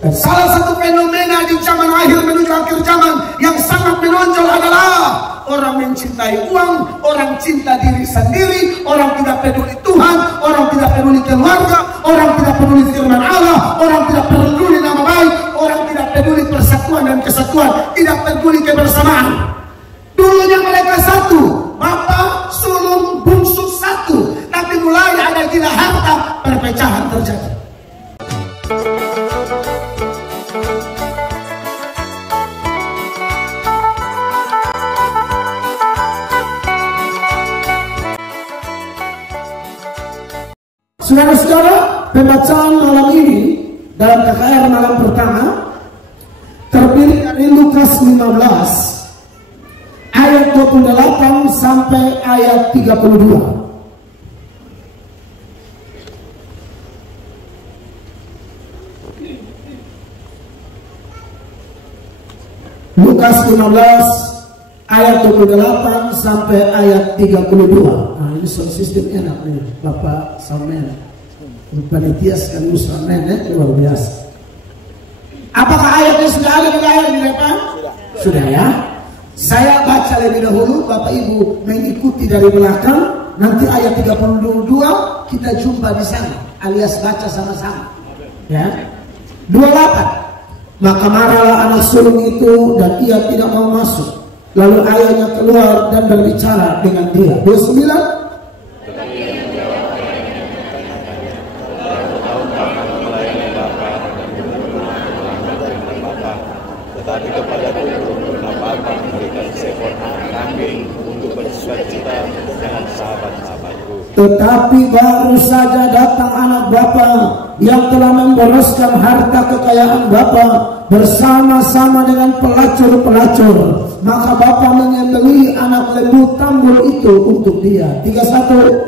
Dan salah satu fenomena di zaman akhir menuju akhir zaman yang sangat menonjol adalah orang mencintai uang, orang cinta diri sendiri, orang tidak peduli Tuhan, orang tidak peduli keluarga, orang tidak peduli firman Allah, orang tidak peduli nama baik, orang tidak peduli persatuan dan kesatuan, tidak peduli kebersamaan. Dulunya mereka satu, bapa sulung bungsu satu, tapi mulai ada gila harta, perpecahan terjadi. Saudara-saudara, pembacaan malam ini dalam KKR malam pertama terdiri dari Lukas 15 ayat 28 sampai ayat 32. Lukas 15 ayat 28 sampai ayat 32. Nah, ini soal sistem enak nih, Bapak sama nenek. Panitia sekali usaha nenek luar biasa. Apakah ayatnya sudah ada di layar di depan? Sudah ya. Saya baca lebih dahulu, Bapak Ibu mengikuti dari belakang. Nanti ayat 32 kita jumpa di sana, alias baca sama-sama. Ya. 28. Maka marahlah anak sulung itu dan ia tidak mau masuk. Lalu ayahnya keluar dan berbicara dengan dia. 29. Tetapi kepadaku belum apa-apa memberikan seekor kambing untuk bersuka-cita dengan sahabat-sahabatku. Tetapi baru saja datang anak bapa yang telah memboroskan harta kekayaan bapa bersama-sama dengan pelacur-pelacur. Maka bapa menyembelih anak lembu tambul itu untuk dia. 31.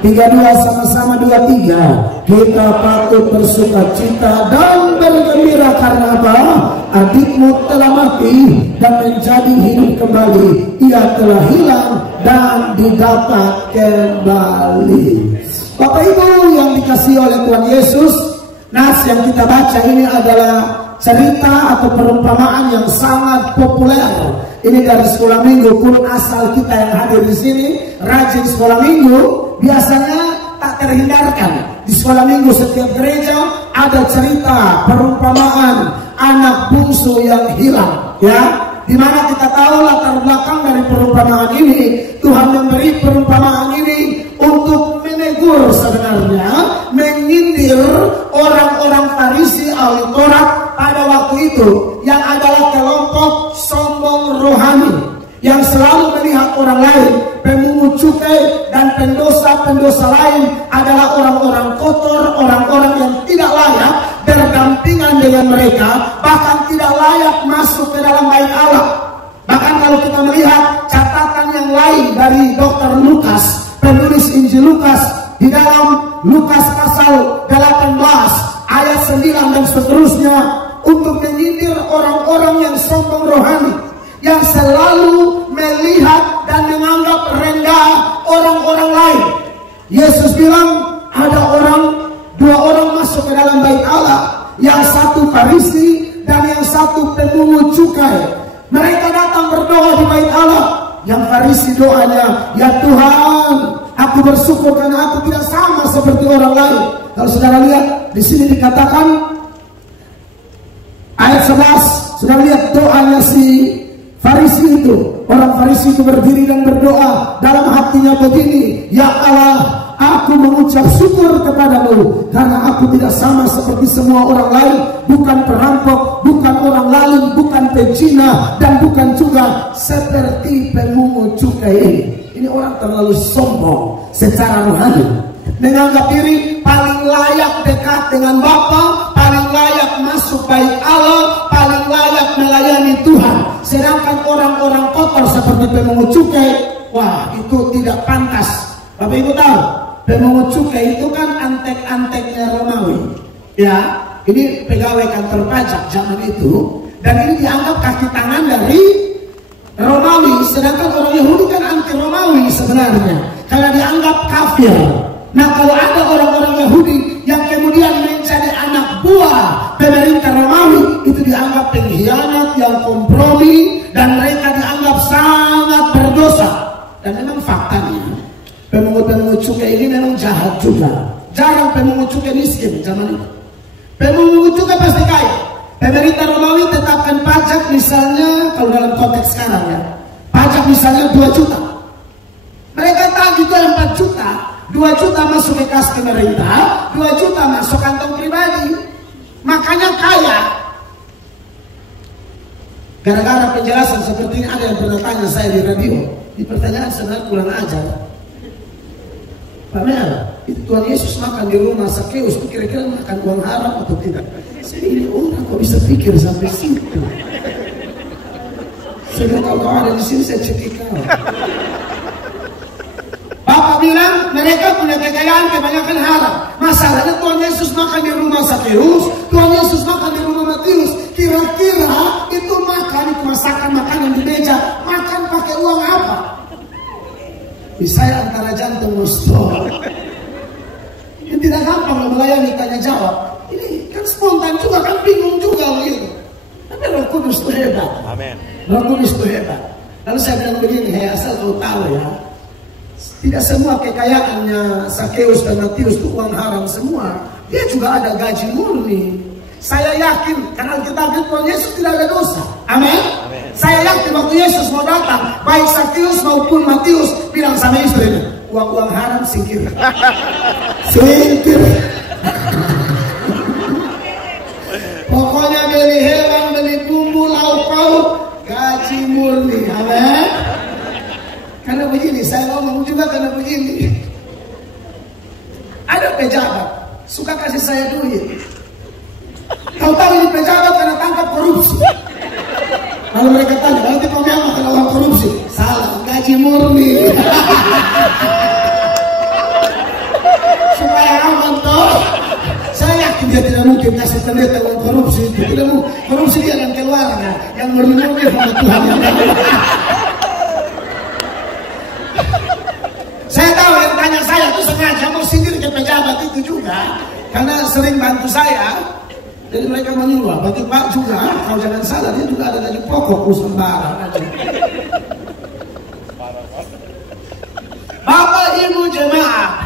32 sama-sama 23. Kita patut bersuka cita dan bergembira karena apa? Adikmu telah mati dan menjadi hidup kembali. Ia telah hilang dan didapat kembali. Bapak Ibu yang dikasihi oleh Tuhan Yesus, nas yang kita baca ini adalah cerita atau perumpamaan yang sangat populer. Ini dari sekolah minggu pun, asal kita yang hadir di sini rajin sekolah minggu, biasanya tak terhindarkan. Di sekolah minggu setiap gereja ada cerita perumpamaan anak bungsu yang hilang, ya. Dimana kita tahu latar belakang dari perumpamaan ini, Tuhan memberi perumpamaan ini untuk menegur sebenarnya, menyindir orang-orang Farisi ahli Taurat pada waktu itu yang adalah kelompok sombong rohani yang selalu melihat orang lain, pemungut cukai dan pendosa-pendosa lain adalah orang-orang kotor, orang-orang yang tidak layak berdampingan dengan mereka, bahkan tidak layak masuk ke dalam bait Allah. Bahkan kalau kita melihat catatan yang lain dari Dr. Lukas, penulis Injil Lukas, di dalam Lukas pasal 18 ayat 9 dan seterusnya, untuk menyindir orang-orang yang sombong rohani, yang selalu melihat dan menganggap rendah orang-orang lain. Yesus bilang ada dua orang masuk ke dalam bait Allah, yang satu Farisi dan yang satu pemungut cukai. Mereka datang berdoa di bait Allah. Yang Farisi doanya, ya Tuhan, aku bersyukur karena aku tidak sama seperti orang lain. Kalau saudara lihat di sini dikatakan ayat 11, saudara lihat doanya si Farisi itu. Orang Farisi itu berdiri dan berdoa dalam hatinya begini, ya Allah, aku mengucap syukur kepadamu karena aku tidak sama seperti semua orang lain, bukan perampok, bukan orang lain, bukan pezina, dan bukan juga seperti pemungut cukai ini. Ini orang terlalu sombong secara rohani, menganggap diri paling layak dekat dengan Bapa, paling layak masuk bait Allah, paling layak melayani Tuhan. Sedangkan orang-orang kotor seperti pemungut cukai, wah, itu tidak pantas. Bapak Ibu tahu, pemungut cukai itu kan antek-anteknya Romawi, ya. Ini pegawai kantor pajak zaman itu, dan ini dianggap kaki tangan dari Romawi, sedangkan orang Yahudi kan anti Romawi sebenarnya, karena dianggap kafir. Nah, kalau ada orang-orang Yahudi yang kemudian menjadi anak buah pemerintah Romawi, itu dianggap pengkhianat, yang kompromi, dan mereka dianggap sangat berdosa. Dan memang faktanya, pemungut-pemungut cukai ini memang jahat juga. Jarang pemungut cukai miskin zaman itu. Pemungut cukai pasti kaya. Pemerintah Romawi tetapkan pajak misalnya, kalau dalam konteks sekarang ya, pajak misalnya 2 juta. Mereka tagih itu 4 juta. 2 juta masuk ke kas pemerintah, 2 juta masuk kantong pribadi. Makanya kaya. Gara-gara penjelasan seperti ini, ada yang pernah tanya saya di radio. Di pertanyaan sebenarnya kurang ajar. Pak Mel, itu Tuhan Yesus makan di rumah Sakeus, kira-kira makan uang haram atau tidak? Saya ini orang kok bisa pikir sampai situ. Saya kalau ada di sini saya cekik kau. Bapak bilang mereka punya kekayaan kebanyakan haram. Masalahnya Tuhan Yesus makan di rumah Sakeus, Tuhan Yesus makan di rumah Matius. Kira-kira itu makan, itu masakan makanan di meja, makan pakai uang apa? Saya antara jantung mustahil. Ini tidak gampang melayani tanya jawab. Ini kan spontan juga, kan bingung juga begitu. Tapi Roh Kudus itu hebat. Amin. Roh Kudus itu hebat. Lalu saya bilang begini, asal kau tahu ya, tidak semua kekayaannya Sakeus dan Matius itu uang haram semua. Dia juga ada gaji murni. Saya yakin karena kita Tuhan Yesus tidak ada dosa. Amin. Saya yakin waktu Yesus mau datang, baik Sakeus maupun Matius bilang sama istrinya, uang-uang haram singkir. Singkir. Pokoknya beli hewan, beli bumbu, lauk pauk, gaji murni. Amin. Karena begini, saya ngomong juga karena begini. Ada pejabat suka kasih saya duit. Kau tahu ini pejabat karena tangkap korupsi. Lalu mereka tanya, nanti kau memang kena uang korupsi? Salah, gaji murni. Supaya aman toh. Saya yakin dia tidak mungkin kasih pendeta uang korupsi itu. Tidak mungkin. Korupsi dia dan keluarga. Yang murni sama Tuhan yang ada. Saya tahu yang tanya saya itu sengaja mau sindir ke pejabat itu juga. Karena sering bantu saya. Jadi mereka menyuruh, bagi Pak juga, kalau jangan salah, dia juga ada gaji pokok urusan barang. Bapak Ibu jemaah,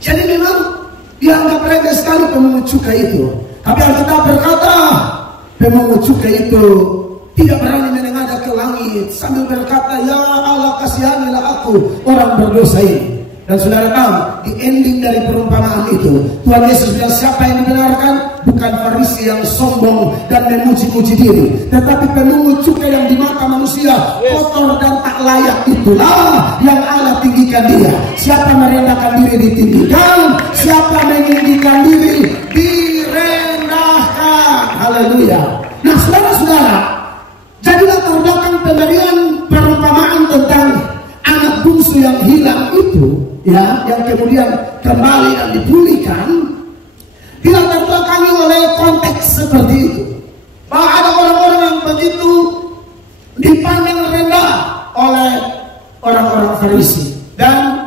jadi memang dianggap remeh sekali pemungut cukai itu. Tapi Alkitab berkata, pemungut cukai itu tidak berani menengadah ke langit sambil berkata, ya Allah kasihanilah aku orang berdosa ini. Dan saudara tahu, di ending dari perumpamaan itu, Tuhan Yesus bilang siapa yang dibenarkan? Bukan Farisi yang sombong dan memuji-muji diri, tetapi pemungut cukai yang di mata manusia kotor dan tak layak, itulah yang Allah tinggikan dia. Siapa merendahkan diri ditinggikan, siapa meninggikan diri direndahkan. Haleluya. Nah saudara-saudara, jadi latar belakang pemberian perumpamaan tentang anak bungsu yang hilang itu, ya, yang kemudian kembali dan dipulihkan, dilatar belakangi oleh konteks seperti itu. Bahwa ada orang-orang yang begitu dipandang rendah oleh orang-orang Farisi. Dan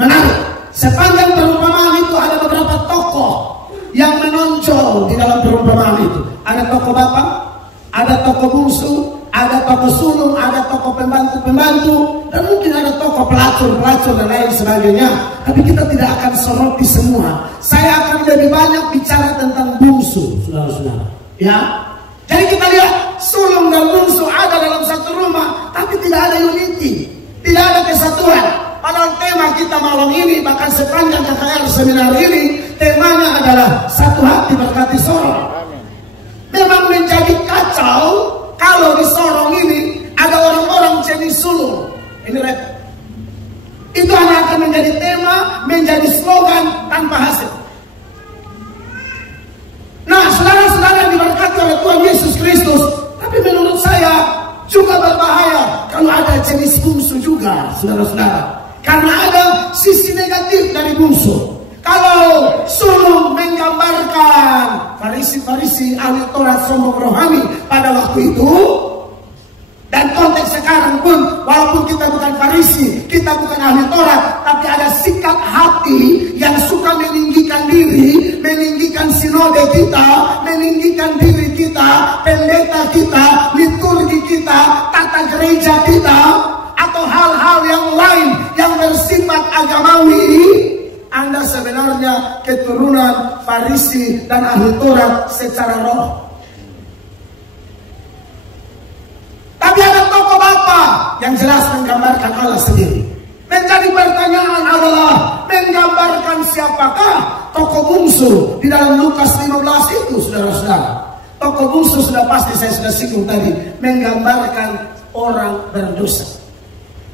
menarik, sepanjang perumpamaan itu ada beberapa tokoh yang menonjol di dalam perumpamaan itu. Ada tokoh bapak, ada tokoh bungsu, ada tokoh sulung, ada tokoh pembantu-pembantu, dan mungkin ada tokoh pelacur-pelacur dan lain sebagainya. Tapi kita tidak akan soroti semua. Saya akan lebih banyak bicara tentang bungsu, saudara-saudara. Ya, jadi kita lihat sulung dan bungsu ada dalam satu rumah, tapi tidak ada unity, tidak ada kesatuan. Padahal tema kita malam ini, bahkan sepanjang KKR seminar ini, temanya adalah satu hati berkati sorong. Memang menjadi kacau kalau di Sorong ini ada orang-orang jenis sulung. Ini repot. Itu hanya akan menjadi tema, menjadi slogan tanpa hasil. Nah, saudara-saudara yang diberkati oleh Tuhan Yesus Kristus, tapi menurut saya juga berbahaya kalau ada jenis bungsu juga, saudara-saudara. Karena ada sisi negatif dari bungsu. Kalau sulung menggambarkan Farisi-Farisi ahli Taurat sombong rohani pada waktu itu, Dan konteks sekarang pun, walaupun kita bukan Farisi, kita bukan ahli Taurat, tapi ada sikap hati yang suka meninggikan diri, meninggikan sinode kita, meninggikan diri kita, pendeta kita, liturgi kita, tata gereja kita, atau hal-hal yang lain yang bersifat agamawi. Anda sebenarnya keturunan Farisi dan ahli Taurat secara roh. Tapi ada tokoh Bapa yang jelas menggambarkan Allah sendiri. Menjadi pertanyaan adalah menggambarkan siapakah tokoh bungsu di dalam Lukas 15 itu, saudara-saudara. Tokoh bungsu sudah pasti saya sudah singgung tadi, menggambarkan orang berdosa.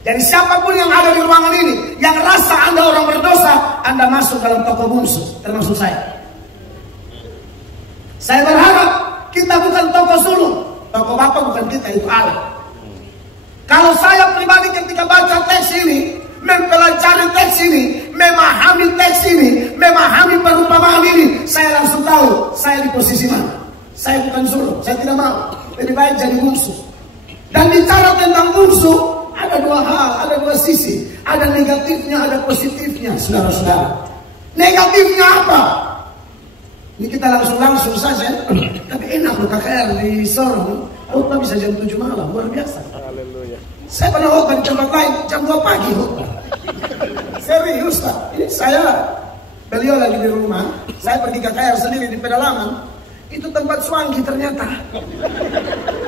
Jadi siapapun yang ada di ruangan ini yang rasa Anda orang berdosa, Anda masuk dalam tokoh bungsu, termasuk saya. Saya berharap kita bukan tokoh sulung. Tokoh Bapa bukan kita, itu Allah. Kalau saya pribadi ketika baca teks ini, mempelajari teks ini, memahami teks ini, memahami perumpamaan ini, saya langsung tahu saya di posisi mana. Saya bukan sulung, saya tidak mau. Lebih baik jadi bungsu. Dan bicara tentang bungsu, ada dua hal, ada dua sisi. Ada negatifnya, ada positifnya, saudara-saudara. Negatifnya apa? Ini kita langsung saja. Tapi enak loh KKR di Sorong. Khotbah bisa jam 7 malam, luar biasa. Haleluya. Saya pernah khotbah di tempat lain jam 2 pagi khotbah. Serius Pak. Ini beliau lagi di rumah. Saya pergi KKR sendiri di pedalaman. Itu tempat swanggi ternyata.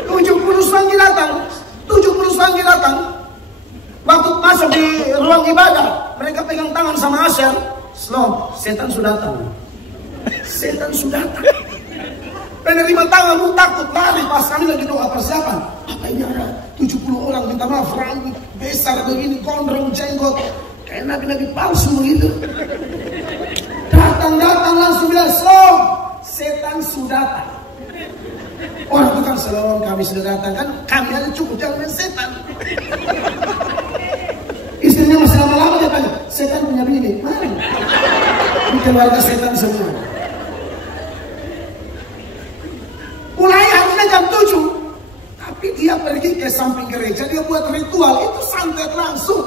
70 swanggi datang. 70 swanggi datang. Waktu masuk di ruang ibadah, mereka pegang tangan sama Asher. Slow, setan sudah datang. Setan sudah datang. Penerima tangan takut lari pas kami lagi doa persiapan. Apa ini ada 70 orang minta maaf, rambut besar begini, gondrong, jenggot, kayak nabi-nabi palsu begitu. Datang langsung bilang, "Slow, setan sudah datang." Orang itu kan selalu kami sudah datang kan, kami ada cukup jangan setan. Istrinya masih lama-lama dia tanya, "Setan punya bini?" Mari. Ini keluarga setan semua. Mulai harusnya jam 7, tapi dia pergi ke samping gereja, dia buat ritual, itu santet langsung.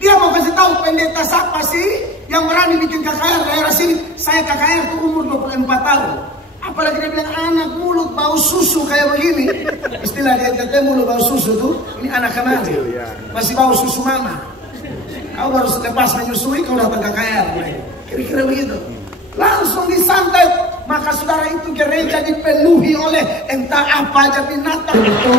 Dia mau kasih tahu pendeta siapa sih yang berani bikin KKR daerah sini. Saya KKR itu umur 24 tahun. Apalagi dia bilang anak mulut bau susu kayak begini. Istilah dia teteh mulut bau susu tuh, ini anak kemana? Masih bau susu mama. Kau baru selepas menyusui, kau datang KKR. Kira-kira begitu. Langsung disantet. Maka saudara itu gereja dipenuhi oleh entah apa aja binatang. Betul.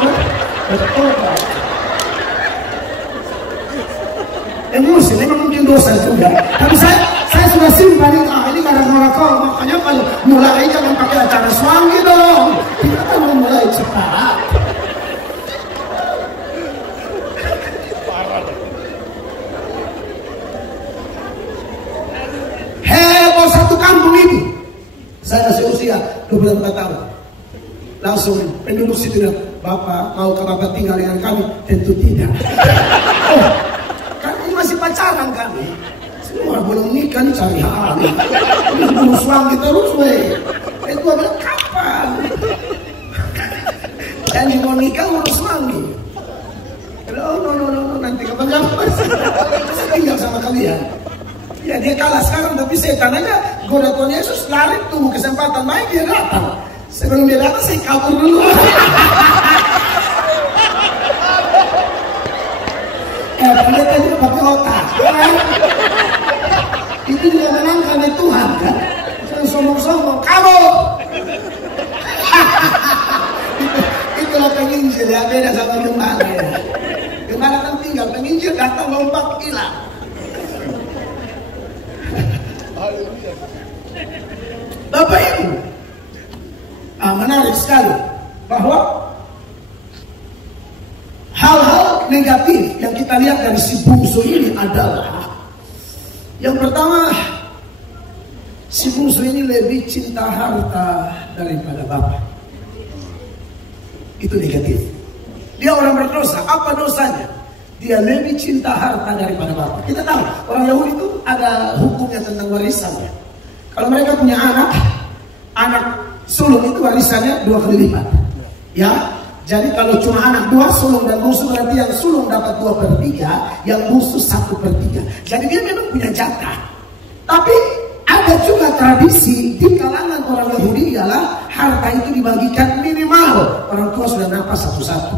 Emosi memang mungkin dosa juga. Tapi saya sudah simpan ini karena kau. Makanya kalau mulai jangan pakai acara suami dong. Kita kan mau mulai cepat. Heboh satu kampung ini. Saya masih usia 24 tahun. Langsung penduduk situ bilang, "Bapak, mau ke Bapak tinggal dengan kami?" Tentu tidak. Oh, kan ini masih pacaran kami. Semua belum nikah nih cari hari. Ini belum suami terus weh. Itu bilang, "Kapan?" Dan mau nikah urus suami. Oh, no, nanti kapan saya tinggal sama kalian. Ya dia kalah sekarang, tapi setan aja goda Tuhan Yesus lari tunggu kesempatan baik dia datang. Sebelum dia datang saya kabur dulu. Pendeta juga pakai otak kan? Itu juga menangkan dari Tuhan kan? Jangan sombong-sombong, kabur. Itulah penginjil ya, beda sama gembala ya. Gembala kan tinggal, penginjil datang lompat hilang. Bapak Ibu, menarik sekali bahwa hal-hal negatif yang kita lihat dari si bungsu ini adalah yang pertama, si bungsu ini lebih cinta harta daripada Bapak. Itu negatif. Dia orang berdosa. Apa dosanya? Dia lebih cinta harta daripada Bapak. Kita tahu orang Yahudi itu ada hukumnya tentang warisannya. Kalau mereka punya anak sulung itu warisannya 2 kali lipat. Ya, Jadi kalau cuma anak 2 sulung dan bungsu, berarti yang sulung dapat 2/3, yang bungsu 1/3. Jadi dia memang punya jatah. Tapi ada juga tradisi di kalangan orang Yahudi ialah harta itu dibagikan minimal orang tua sudah napas satu-satu,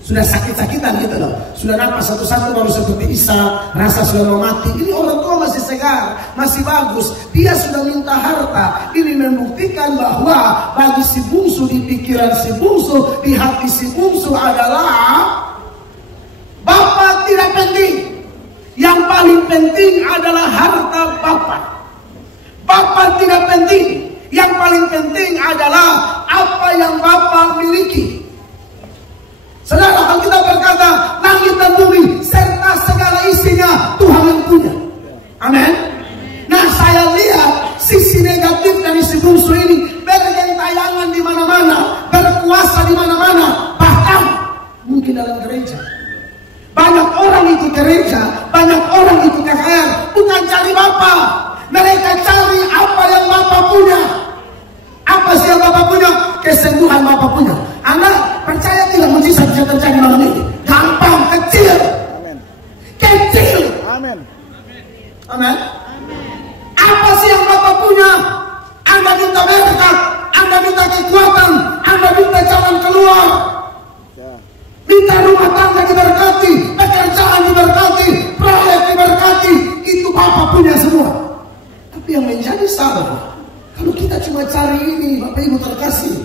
sudah sakit-sakitan gitu loh, sudah napas satu-satu baru seperti Isa, rasa sudah mau mati. Ini orang tua masih segar, masih bagus, dia sudah minta harta. Ini membuktikan bahwa bagi si bungsu, di pikiran si bungsu, di hati si bungsu adalah Bapak tidak penting. Yang paling penting adalah harta Bapak. Bapak tidak penting. Yang paling penting adalah apa yang Bapak miliki. Saudara, kalau kita berkata langit dan bumi serta segala isinya Tuhan yang punya. Amin. Nah, saya lihat sisi negatif dari si bungsu ini bergentayangan di mana-mana, berkuasa di mana-mana, bahkan mungkin dalam gereja. Banyak orang ikut gereja, banyak orang ikut KKR, bukan cari Bapak. Mereka cari apa yang Bapak punya. Apa sih yang Bapak punya? Kesembuhan Bapak punya. Anda percaya tidak mujizat bisa terjadi malam ini? Gampang, kecil. Amin. Kecil. Amin. Amin. Apa sih yang Bapak punya? Anda minta berkat, Anda minta kekuatan, Anda minta jalan keluar. Minta rumah tangga diberkati, pekerjaan diberkati, proyek diberkati. Itu Bapak punya semua. Tapi yang menjadi salah, kalau kita cuma cari ini, Bapak Ibu terkasih.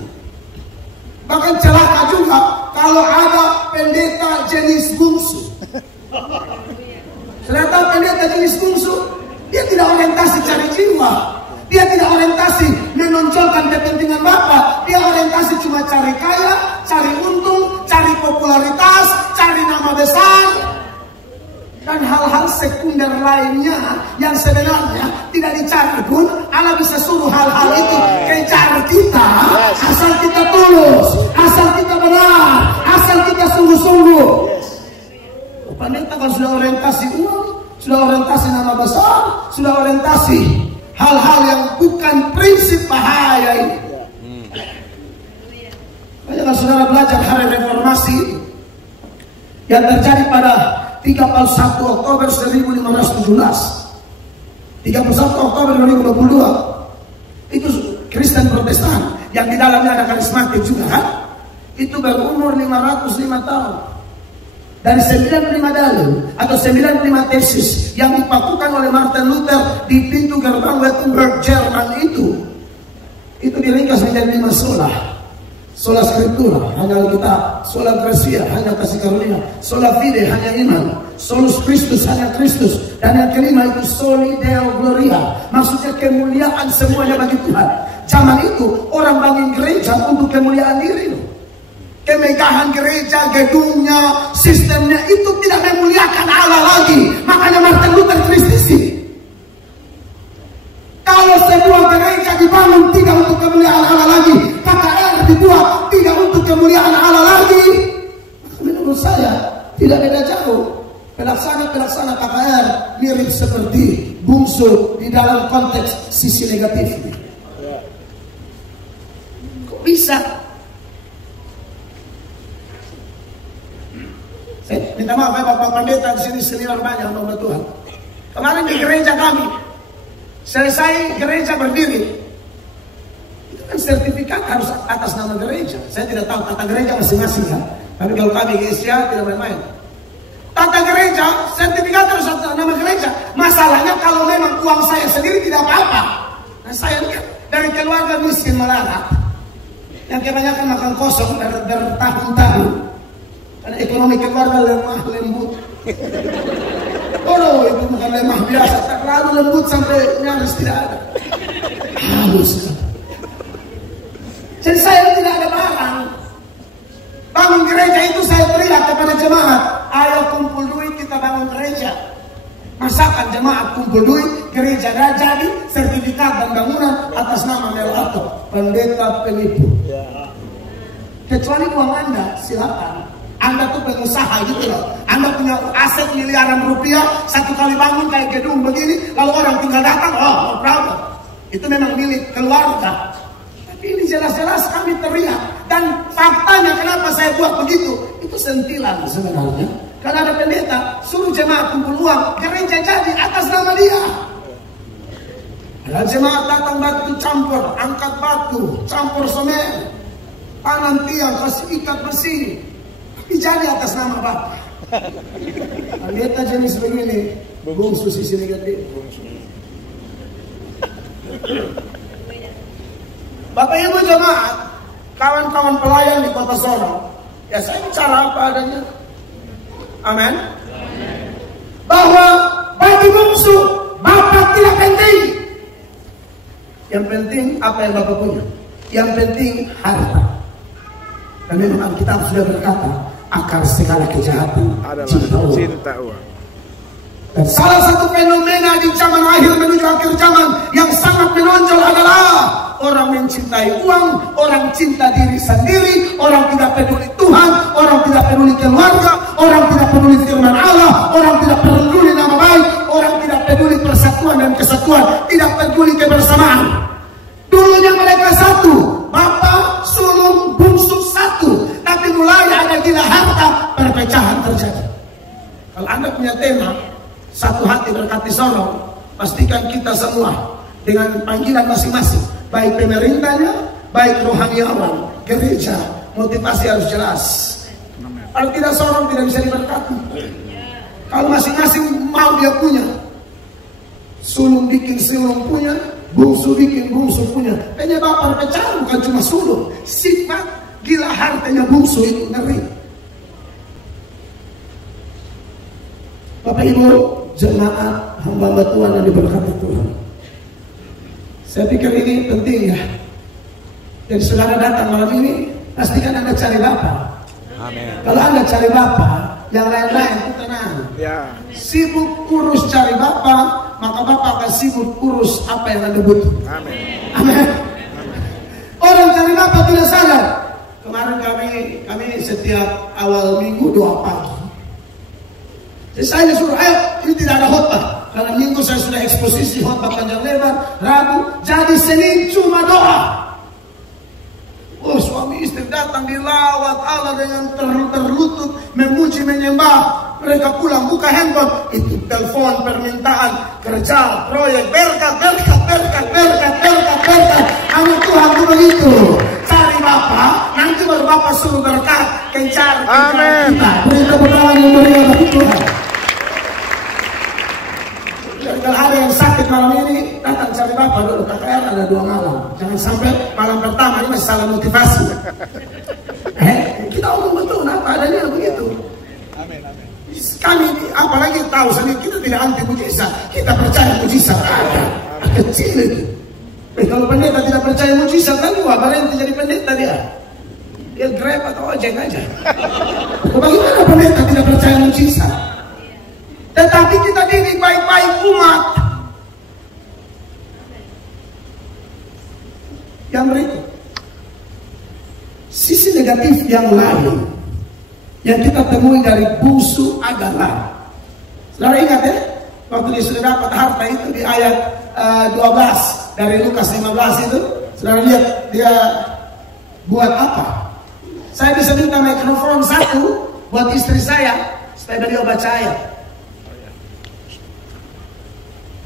Bahkan celaka juga kalau ada pendeta jenis bungsu. Ternyata pendeta jenis bungsu, dia tidak orientasi cari jiwa. Dia tidak orientasi menonjolkan kepentingan Bapak. Dia orientasi cuma cari kaya, cari untung, cari popularitas, cari nama besar, dan hal-hal sekunder lainnya yang sebenarnya tidak dicari pun. Allah bisa suruh hal-hal itu kejar kita, asal kita tulus, asal kita benar, asal kita sungguh-sungguh. Pendeta kalau sudah orientasi uang, sudah orientasi nama besar, sudah orientasi hal-hal yang bukan prinsip, bahaya ini. Banyak saudara belajar hari reformasi yang terjadi pada 31 Oktober 1517, 31 Oktober 2022. Itu Kristen Protestan yang di dalamnya ada karismatik juga kan? Itu berumur 505 tahun. Dari 95 dalil atau 95 tesis yang dipakukan oleh Martin Luther di pintu gerbang Wittenberg, Jerman itu diringkas menjadi 5 sola. Sola Scriptura, hanya Alkitab. Sola Gracia, hanya kasih karunia. Sola Fide, hanya iman. Solus Christus, hanya Kristus. Dan yang kelima itu Soli Deo Gloria, maksudnya kemuliaan semuanya bagi Tuhan. Zaman itu orang bangun gereja untuk kemuliaan diri loh. Kemegahan gereja, gedungnya, sistemnya itu tidak memuliakan Allah lagi. Makanya Martin Luther kritisi. Kalau sebuah gereja dibangun tidak untuk kemuliaan Allah lagi, KKR dibuat tidak untuk kemuliaan Allah lagi, menurut saya tidak beda jauh. Pelaksana KKR mirip seperti bungsu di dalam konteks sisi negatifnya. Kok bisa? Minta maaf ya Bapak Pendeta, di sini senior banyak nama Tuhan. Kemarin di gereja kami, selesai gereja berdiri, itu kan sertifikat harus atas nama gereja. Saya tidak tahu tata gereja masing-masing kan, tapi kalau kami di Asia tidak main-main. Tata gereja, sertifikat harus atas nama gereja. Masalahnya kalau memang uang saya sendiri tidak apa-apa. Nah saya lihat dari keluarga miskin melarat, yang kebanyakan makan kosong bertahun-tahun. Karena ekonomi keluarga lemah lembut. Oh, itu bukan lemah biasa, terlalu lembut sampai nyaris tidak ada. Halus. Jadi saya tidak ada barang. Bangun gereja itu saya teriak kepada jemaat, ayo kumpul duit kita bangun gereja. Masakan jemaat kumpul duit, gereja dah jadi, sertifikat dan bangunan atas nama Melato, pendeta penipu. Kecuali uang Anda, silakan. Anda tuh pengusaha gitu loh. Anda punya aset miliaran rupiah, satu kali bangun kayak gedung begini, lalu orang tinggal datang, oh no problem. Itu memang milik keluarga. Tapi ini jelas-jelas kami teriak. Dan faktanya kenapa saya buat begitu, itu sentilan sebenarnya. Karena ada pendeta suruh jemaat kumpul uang, gereja jadi atas nama dia. Ada jemaat datang batu campur, angkat batu, campur semen, panan tiang, kasih ikat besi, tapi jadi atas nama Bapak. Pendeta jenis begini, bungsu sisi negatif. Bapak Ibu jemaat, kawan-kawan pelayan di Kota Sorong, ya saya bicara apa adanya. Amin. Bahwa bagi bungsu, Bapak tidak penting. Yang penting apa yang Bapak punya. Yang penting harta. Dan memang Alkitab sudah berkata, akar segala kejahatan adalah cinta uang. Dan salah satu fenomena di zaman akhir menuju akhir zaman yang sangat menonjol adalah orang mencintai uang, orang cinta diri sendiri, orang tidak peduli Tuhan, orang tidak peduli keluarga, orang tidak peduli firman Allah, orang tidak peduli nama baik, orang tidak peduli persatuan dan kesatuan, tidak peduli kebersamaan. Dulunya mereka satu, Bapak, sulung, bungsu satu, tapi mulai ada gila harta, perpecahan terjadi. Kalau Anda punya tema satu hati berkati Sorong, pastikan kita semua dengan panggilan masing-masing, baik pemerintahnya, baik rohaniawan, gereja, motivasi harus jelas. Kalau tidak Sorong tidak bisa diberkati. Kalau masing-masing mau dia punya, sulung bikin sulung punya, bungsu bikin bungsu punya. Penyebab perpecahan bukan cuma sulung, sifat gila hartanya bungsu itu ngeri. Bapak Ibu jemaat hamba Tuhan yang diberkati Tuhan, saya pikir ini penting ya. Jadi saudara datang malam ini, pastikan Anda cari Bapak. Amin. Kalau Anda cari Bapak, yang lain-lain itu tenang. Ya. Sibuk urus cari Bapak, maka Bapak akan sibuk urus apa yang Anda butuh. Amin. Amin. Orang cari Bapak tidak sadar. Kemarin kami setiap awal minggu doa pagi. Jadi saya disuruh, ayo, ini tidak ada khotbah. Karena minggu saya sudah eksposisi khotbah panjang lebar, Rabu, jadi Senin cuma doa. Oh, suami istri datang dilawat Allah dengan terlutut, memuji, menyembah. Mereka pulang, buka handphone, itu telepon, permintaan, kerja, proyek, berkat. Amin Tuhan itu begitu. Cari Bapak, nanti baru Bapak suruh berkat, kencar Amin. kita. Beri tepuk tangan yang meriah bagi Tuhan. Kalau ada yang sakit malam ini, datang cari Bapak dulu. KKR ada 2 malam. Jangan sampai malam pertama ini masih salah motivasi. Kita omong betul, apa adanya begitu. Amin. Kami apalagi tahu sendiri, kita tidak anti mujizat, kita percaya mujizat ada. Kecil itu. Kalau pendeta tidak percaya mujizat, kan gua berhenti jadi pendeta dia. Dia Grab atau ojek aja. Bagaimana pendeta tidak percaya mujizat? Tetapi kita didik baik-baik umat. Yang berikut, sisi negatif yang lain yang kita temui dari bungsu adalah, saudara ingat ya, waktu dia sudah dapat harta itu di ayat 12 dari Lukas 15 itu, saudara lihat dia buat apa? Saya bisa minta mikrofon satu buat istri saya supaya beliau baca ayat.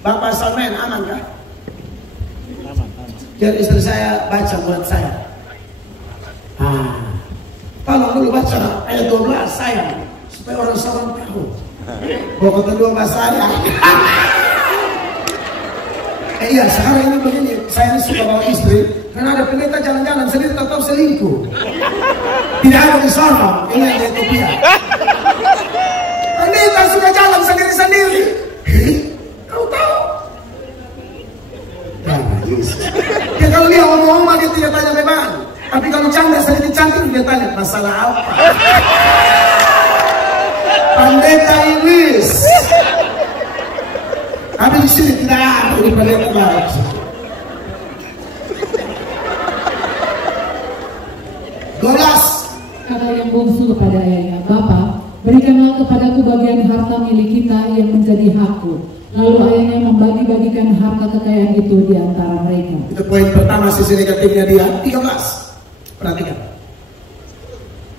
Bapak Salmen aman kah? Aman. Jadi istri saya baca buat saya. Tolong dulu baca ayat 12 saya, supaya orang Sorong tahu bahwa kedua bahasa saya. Iya, sekarang ini begini, saya suka bawa istri, karena ada pendeta jalan-jalan sendiri tetap selingkuh. Tidak ada di Sorong, ini yang di Ethiopia. Pendeta suka jalan sendiri-sendiri. Kau tahu? Ya kalau dia ngomong-ngomong dia tidak tanya beban. Tapi kalau canda sedikit cantik dia tanya masalah apa? Pendeta Inggris. Tapi di sini tidak ada di pendeta barat. Golas. Kata yang bungsu kepada ayahnya, Bapa, berikanlah kepadaku bagian harta milik kita yang menjadi hakku. Lalu ayahnya membagi-bagikan harta kekayaan itu di antara mereka. Itu poin pertama, sisi negatifnya dia. 13. Perhatikan.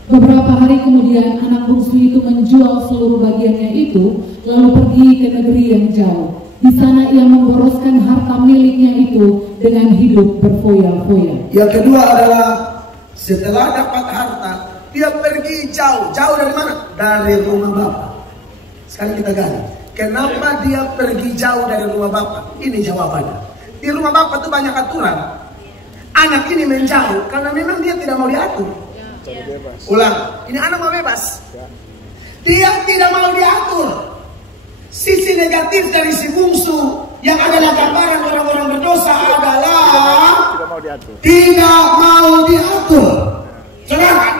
Beberapa hari kemudian anak bungsu itu menjual seluruh bagiannya itu, lalu pergi ke negeri yang jauh. Di sana ia memboroskan harta miliknya itu dengan hidup berfoya-foya. Yang kedua adalah setelah dapat harta, dia pergi jauh. Jauh dari mana? Dari rumah Bapak. Sekarang kita gali. Kenapa dia pergi jauh dari rumah Bapak? Ini jawabannya. Di rumah Bapak itu banyak aturan. Anak ini menjauh karena memang dia tidak mau diatur. Ulang, ini anak mau bebas. Dia tidak mau diatur. Sisi negatif dari si bungsu yang adalah gambaran orang-orang berdosa adalah tidak mau diatur. Saudara,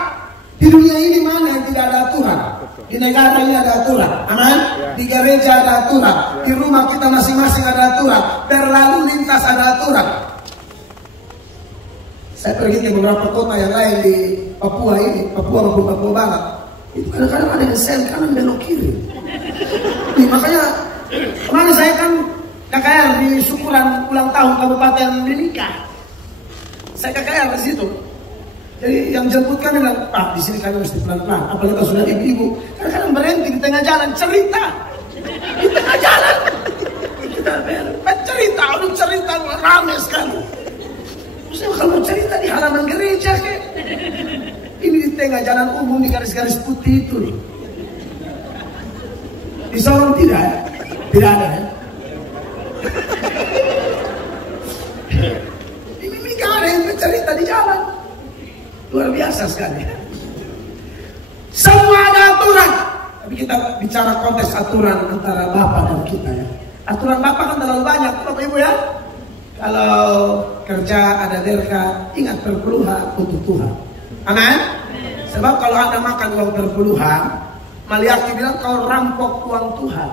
di dunia ini mana yang tidak ada aturan? Di negara ini ada aturan, aman? Di gereja ada aturan, di rumah kita masing-masing ada aturan, berlalu lintas ada aturan. Saya pergi ke beberapa kota yang lain di Papua ini, Papua maupun Papua Barat. Itu kadang-kadang ada yang sel kanan belok kiri. Nih, makanya kemarin saya kan KKR di syukuran ulang tahun Kabupaten Mimika. Saya KKR di situ. Jadi yang jemput kami bilang, Pak, di sini kami mesti pelan-pelan. Apalagi kalau sudah ibu-ibu, kadang-kadang berhenti di tengah jalan cerita. Di tengah jalan. Kita cerita, udah cerita rame sekali. Maksudnya kalau cerita di halaman gereja kayak ini di tengah jalan umum di garis-garis putih itu nih. Di Sorong tidak ya? Tidak ada ya? Ini gak ada yang bercerita di jalan. Luar biasa sekali. Semua ada aturan. Tapi kita bicara konteks aturan antara Bapak dan kita ya. Aturan Bapak kan terlalu banyak Bapak Ibu ya. Kalau kerja ada derka, ingat perpuluhan untuk Tuhan. Amin. Sebab kalau Anda makan uang perpuluhan, Maliaki bilang kau rampok uang Tuhan.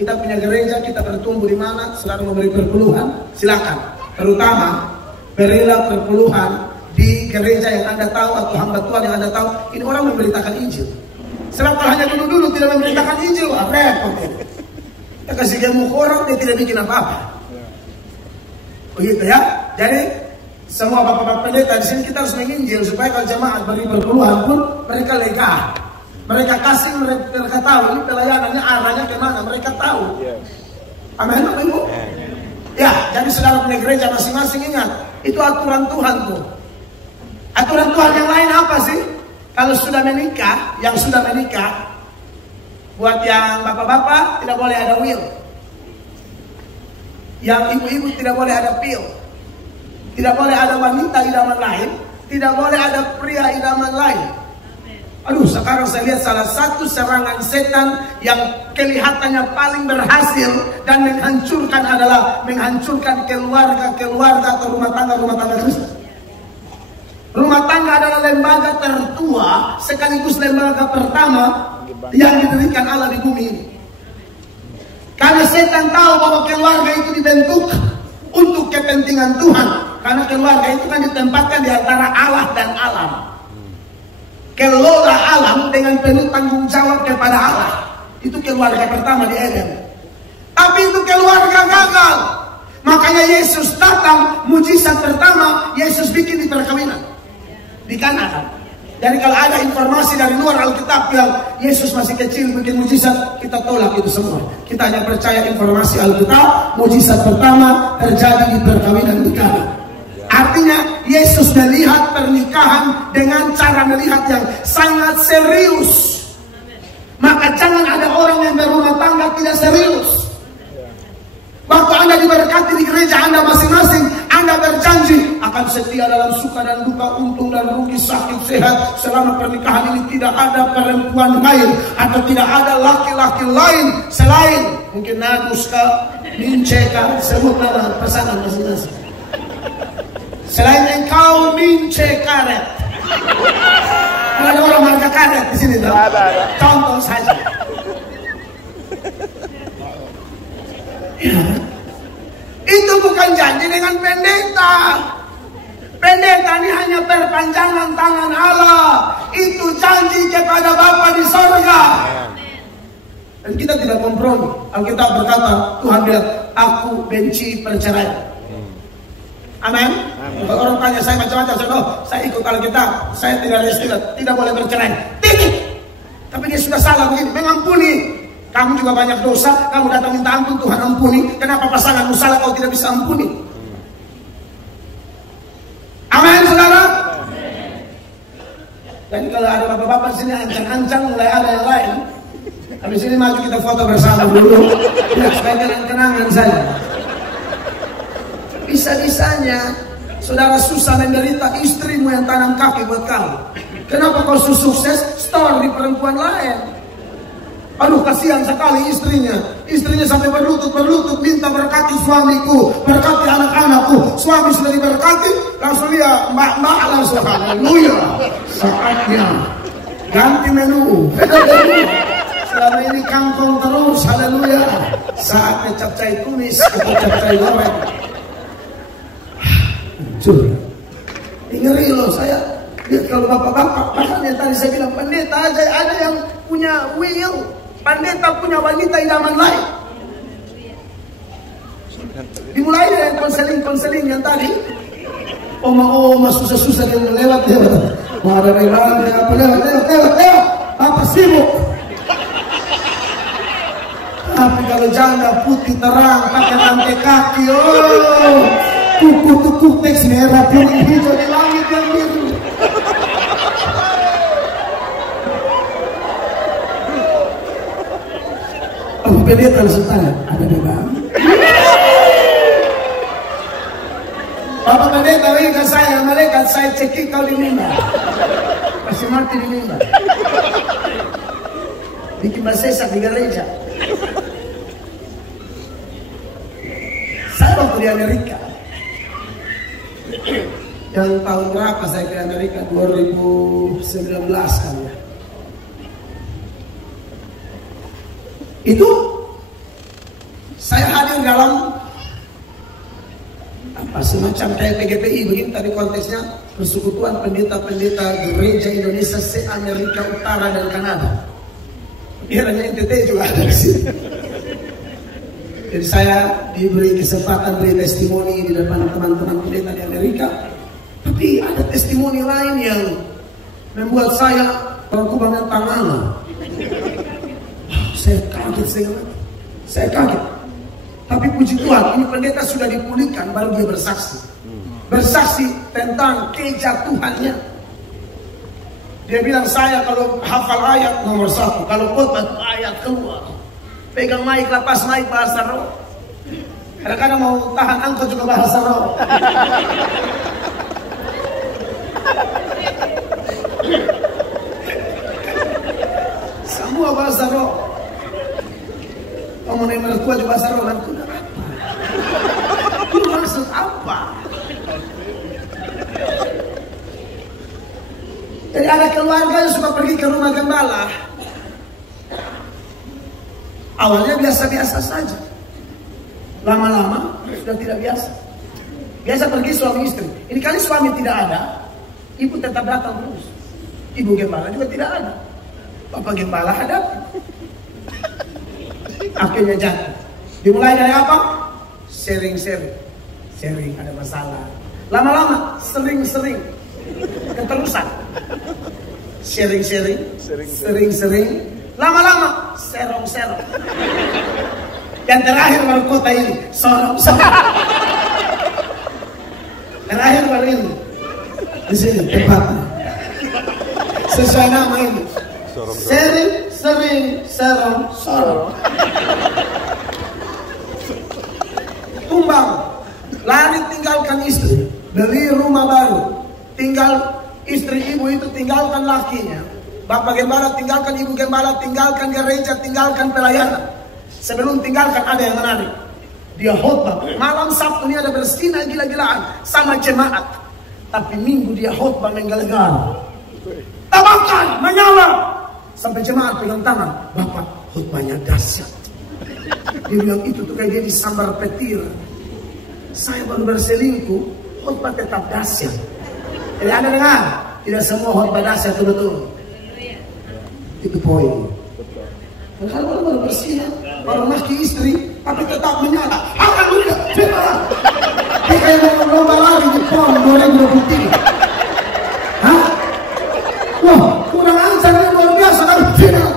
Kita punya gereja, kita bertumbuh di mana, selalu memberi perpuluhan, silakan. Terutama berilah perpuluhan di gereja yang Anda tahu atau hamba Tuhan yang Anda tahu. Ini orang memberitakan Injil. Sebab kalau hanya dulu-dulu tidak memberitakan Injil, wah repot ini. Kita kasih gemuk orang, dia tidak bikin apa-apa. Begitu ya. Jadi semua bapak-bapak pendeta di sini kita harus menginjil supaya kalau jemaat beri perpuluhan pun mereka lega. Mereka kasih, mereka tahu ini pelayanannya arahnya kemana, mereka tahu. Amin, Bapak Ibu. Ya, jadi saudara punya gereja masing-masing ingat, itu aturan Tuhan tuh. Aturan Tuhan yang lain apa sih? Kalau sudah menikah, yang sudah menikah, buat yang bapak-bapak tidak boleh ada will. Yang ibu-ibu tidak boleh ada pil. Tidak boleh ada wanita idaman lain. Tidak boleh ada pria idaman lain. Aduh, sekarang saya lihat salah satu serangan setan yang kelihatannya paling berhasil dan menghancurkan adalah menghancurkan keluarga atau rumah tangga Kristen. Rumah tangga adalah lembaga tertua sekaligus lembaga pertama yang diberikan Allah di bumi ini. Karena setan tahu bahwa keluarga itu dibentuk untuk kepentingan Tuhan. Karena keluarga itu kan ditempatkan di antara Allah dan alam. Kelola alam dengan penuh tanggung jawab kepada Allah. Itu keluarga pertama di Eden. Tapi itu keluarga gagal. Makanya Yesus datang, mujizat pertama Yesus bikin di perkawinan. Di Kanaan. Jadi kalau ada informasi dari luar Alkitab yang Yesus masih kecil bikin mujizat, kita tolak itu semua. Kita hanya percaya informasi Alkitab, mujizat pertama terjadi di perkawinan di Kanaan. Artinya Yesus melihat pernikahan dengan cara melihat yang sangat serius. Maka jangan ada orang yang berumah tangga tidak serius. Waktu Anda diberkati di gereja Anda masing-masing, Anda berjanji akan setia dalam suka dan duka, untung dan rugi, sakit sehat. Selama pernikahan ini tidak ada perempuan lain atau tidak ada laki-laki lain selain mungkin Naduska, Minceka, sebut nama pasangan masing-masing. Selain engkau Mince karet. Ada orang marga karet di sini tuh. Contoh saja. Ya. Itu bukan janji dengan pendeta. Pendeta ini hanya perpanjangan tangan Allah. Itu janji kepada Bapa di sorga. Dan kita tidak kompromi. Alkitab berkata, Tuhan bilang, aku benci perceraian. Amin. Kalau orang tanya saya macam-macam, saya ikut Alkitab, saya tidak restilat, tidak boleh bercerai. Titik. Tapi dia sudah salah begini, mengampuni. Kamu juga banyak dosa, kamu datang minta ampun, Tuhan ampuni. Kenapa pasanganmu salah kau tidak bisa ampuni? Amin, saudara. Dan kalau ada bapak-bapak sini ancang-ancang mulai ada yang lain. Habis ini maju kita foto bersama dulu. Ya, supaya kenangan saya. Bisa-bisanya saudara susah menderita, istrimu yang tanam kaki buat kamu. Kenapa kau sukses? Store di perempuan lain. Aduh, kasihan sekali istrinya. Istrinya sampai berlutut minta berkati suamiku, berkati anak-anakku. Suami sudah diberkati, langsung dia mbak langsung haleluya. Saatnya ganti menu. Selama ini kangkong terus, haleluya. Saatnya capcay tumis atau capcay goreng. Ngeri loh saya lihat kalau bapak-bapak. Makanya tadi saya bilang pendeta aja ada yang punya will. Pendeta punya wanita idaman lain. Dimulai dari konseling yang tadi. Oma susah-susah dia lewat. Marah lewat. Apa sibuk? Tapi kalau janda putih terang pakai rantai kaki, kuku teks merah kuning hijau di langit yang biru. Oh, pendeta langsung tanya, ada bebang? Bapak pendeta, berikan saya malaikat, saya cekik kau di mimbar. Masih mati di mimbar. Bikin masesak di gereja. Saya waktu di Amerika. Yang tahun berapa saya ke Amerika? 2019 kan ya. Itu saya hadir dalam semacam kayak PGPI begini tadi konteksnya, persekutuan pendeta-pendeta gereja Indonesia se-Amerika Utara dan Kanada. Kiranya NTT juga ada di sini. Jadi saya diberi kesempatan beri testimoni di depan teman-teman pendeta di Amerika. Tapi ada testimoni lain yang membuat saya berkubangan tangan. Saya kaget. Tapi puji Tuhan, ini pendeta sudah dipulihkan, baru dia bersaksi. Bersaksi tentang kejatuhannya. Dia bilang, saya kalau hafal ayat nomor 1, kalau khotbah ayat keluar. Pegang mic, lepas mic, bahasa roh. Kadang-kadang mau tahan angkot juga bahasa roh. Semua bahasa roh. Kamu naik mertua juga bahasa roh. Nanti apa? Itu maksud apa? Jadi ada keluarga yang suka pergi ke rumah gembala. Awalnya biasa-biasa saja. Lama-lama sudah tidak biasa. Biasa pergi suami istri. Ini kali suami tidak ada, ibu tetap datang terus. Ibu gembala juga tidak ada. Bapak gembala ada. Akhirnya jatuh. Dimulai dari apa? Sharing-sharing. Sharing ada masalah. Lama-lama sering-sering. Keterusan. Sharing-sharing. Sering-sering. Lama-lama serong-serong. Yang terakhir baru kota ini sorong-sorong. Terakhir baru ini. Di sini tempatnya. Sesuai nama ini. Sering-sering serong-sorong. Tumbang. Lari tinggalkan istri. Beli rumah baru. Tinggal istri ibu itu tinggalkan lakinya. Bapak gembala tinggalkan, ibu gembala tinggalkan gereja, tinggalkan pelayanan. Sebelum tinggalkan ada yang menarik. Dia khotbah. Malam Sabtu ini ada bersinah gila-gilaan sama jemaat. Tapi Minggu dia khotbah menggelegar. Tabangkan, menyala. Sampai jemaat pegang tangan. Bapak khotbahnya dahsyat. Dia bilang itu tuh kayak dia disambar petir. Saya baru berselingkuh, khotbah tetap dahsyat. Jadi Anda dengar, tidak semua khotbah dahsyat betul-betul. Itu poin. Kalau baru bersih, baru maki istri, tapi tetap menyala. Haleluya, firman. Dia kayak mau lomba lari di PON 2023. Hah? Wah, kurang ajar ini luar biasa kan? Firman.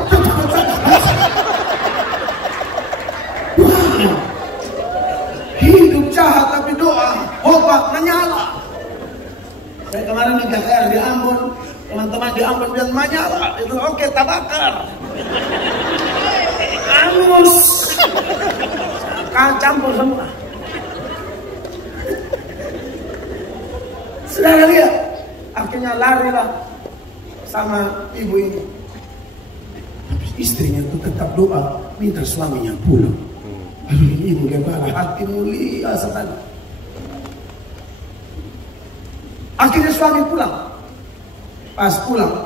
Wah, hidup jahat tapi doa, obat menyala. Saya kemarin di KKR di Ambon, teman-teman di Ambon bilang menyala, itu oke, tabakar. Angus, campur semua. Saudara lihat, akhirnya larilah sama ibu ini. Istrinya itu tetap doa, minta suaminya pulang. Lalu ini ibu gembala, hati mulia sekali. Akhirnya suami pulang. Pas pulang,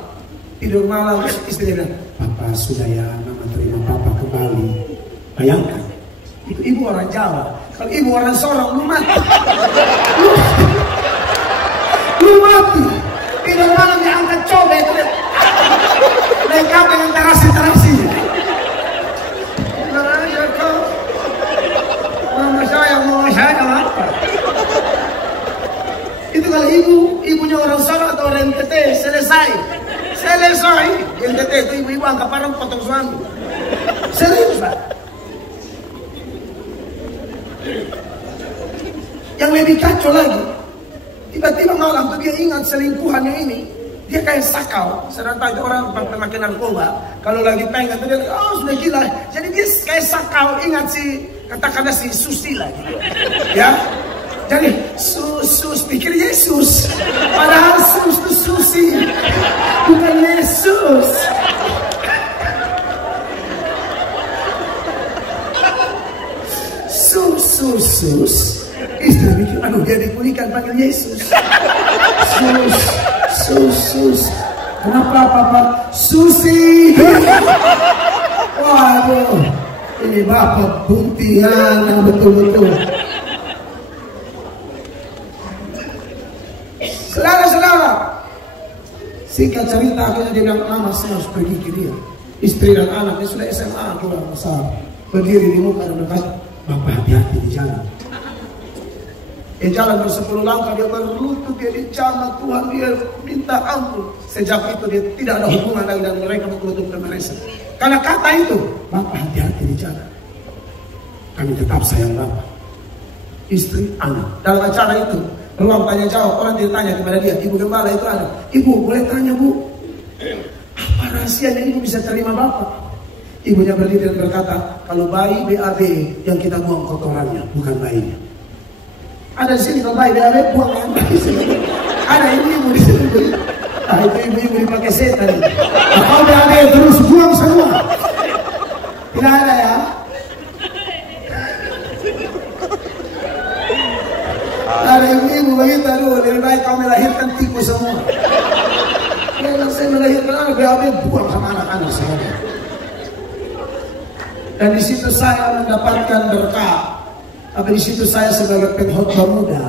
tidur malam, istri bilang, "Papa sudah ya, mama terima papa kembali." Bayangkan, itu ibu orang Jawa. Kalau ibu orang Sorong, lu mati. Lu mati. Tidur malam diangkat coba itu. Lengkap dengan terasi-terasinya. Nah, ya kau. Mama saya apa? Itu kalau ibunya orang Sorong atau orang NTT, selesai. NTT itu ibu-ibu angkat parang potong suami. Serius, Pak. Yang lebih kacau lagi, tiba-tiba malam tuh dia ingat selingkuhannya ini. Dia kayak sakau, sedang tahu itu orang pemakai narkoba. Kalau lagi pengen tuh dia, oh sudah gila. Jadi dia kayak sakau, ingat si, katakanlah si Susila gitu. Ya. Jadi sus pikir Yesus, padahal sus itu Susi, bukan Yesus. Sus. Istri pikir, aduh dia dipulihkan panggil Yesus. Sus. Kenapa papa? Susi. Waduh, ini bapak buntihan yang betul-betul. Saudara-saudara, singkat cerita akhirnya dia bilang, mama saya harus pergi ke dia. Istri dan anaknya sudah SMA keluar besar, berdiri di muka dan berkata, bapak hati-hati di jalan. Dia jalan ber10 langkah, dia berlutut, dia dicama Tuhan, dia minta ampun. Sejak itu dia tidak ada hubungan lagi dengan mereka, berlutut dan mereka. Karena kata itu, bapak hati-hati di jalan. Kami tetap sayang bapak. Istri, anak. Dalam acara itu, ruang tanya jawab, orang dia tanya kepada dia, ibu gembala itu ada. Ibu, boleh tanya bu, apa rahasianya ibu bisa terima bapak? Ibunya berdiri dan berkata, kalau bayi BAB yang kita buang kotorannya, bukan bayinya. Ada di sini kalau bayi BAB buang yang bayi sini. Ada ibu di sini. Nah, itu ibu dipakai setan. Kalau BAB terus buang semua. Tidak ada ya. Ada ibu begitu, aduh, lebih baik kau melahirkan tikus semua. Kalau saya melahirkan anak BAB buang sama anak-anak saya. Dan di situ saya mendapatkan berkah. Tapi di situ saya sebagai pengkhotbah muda,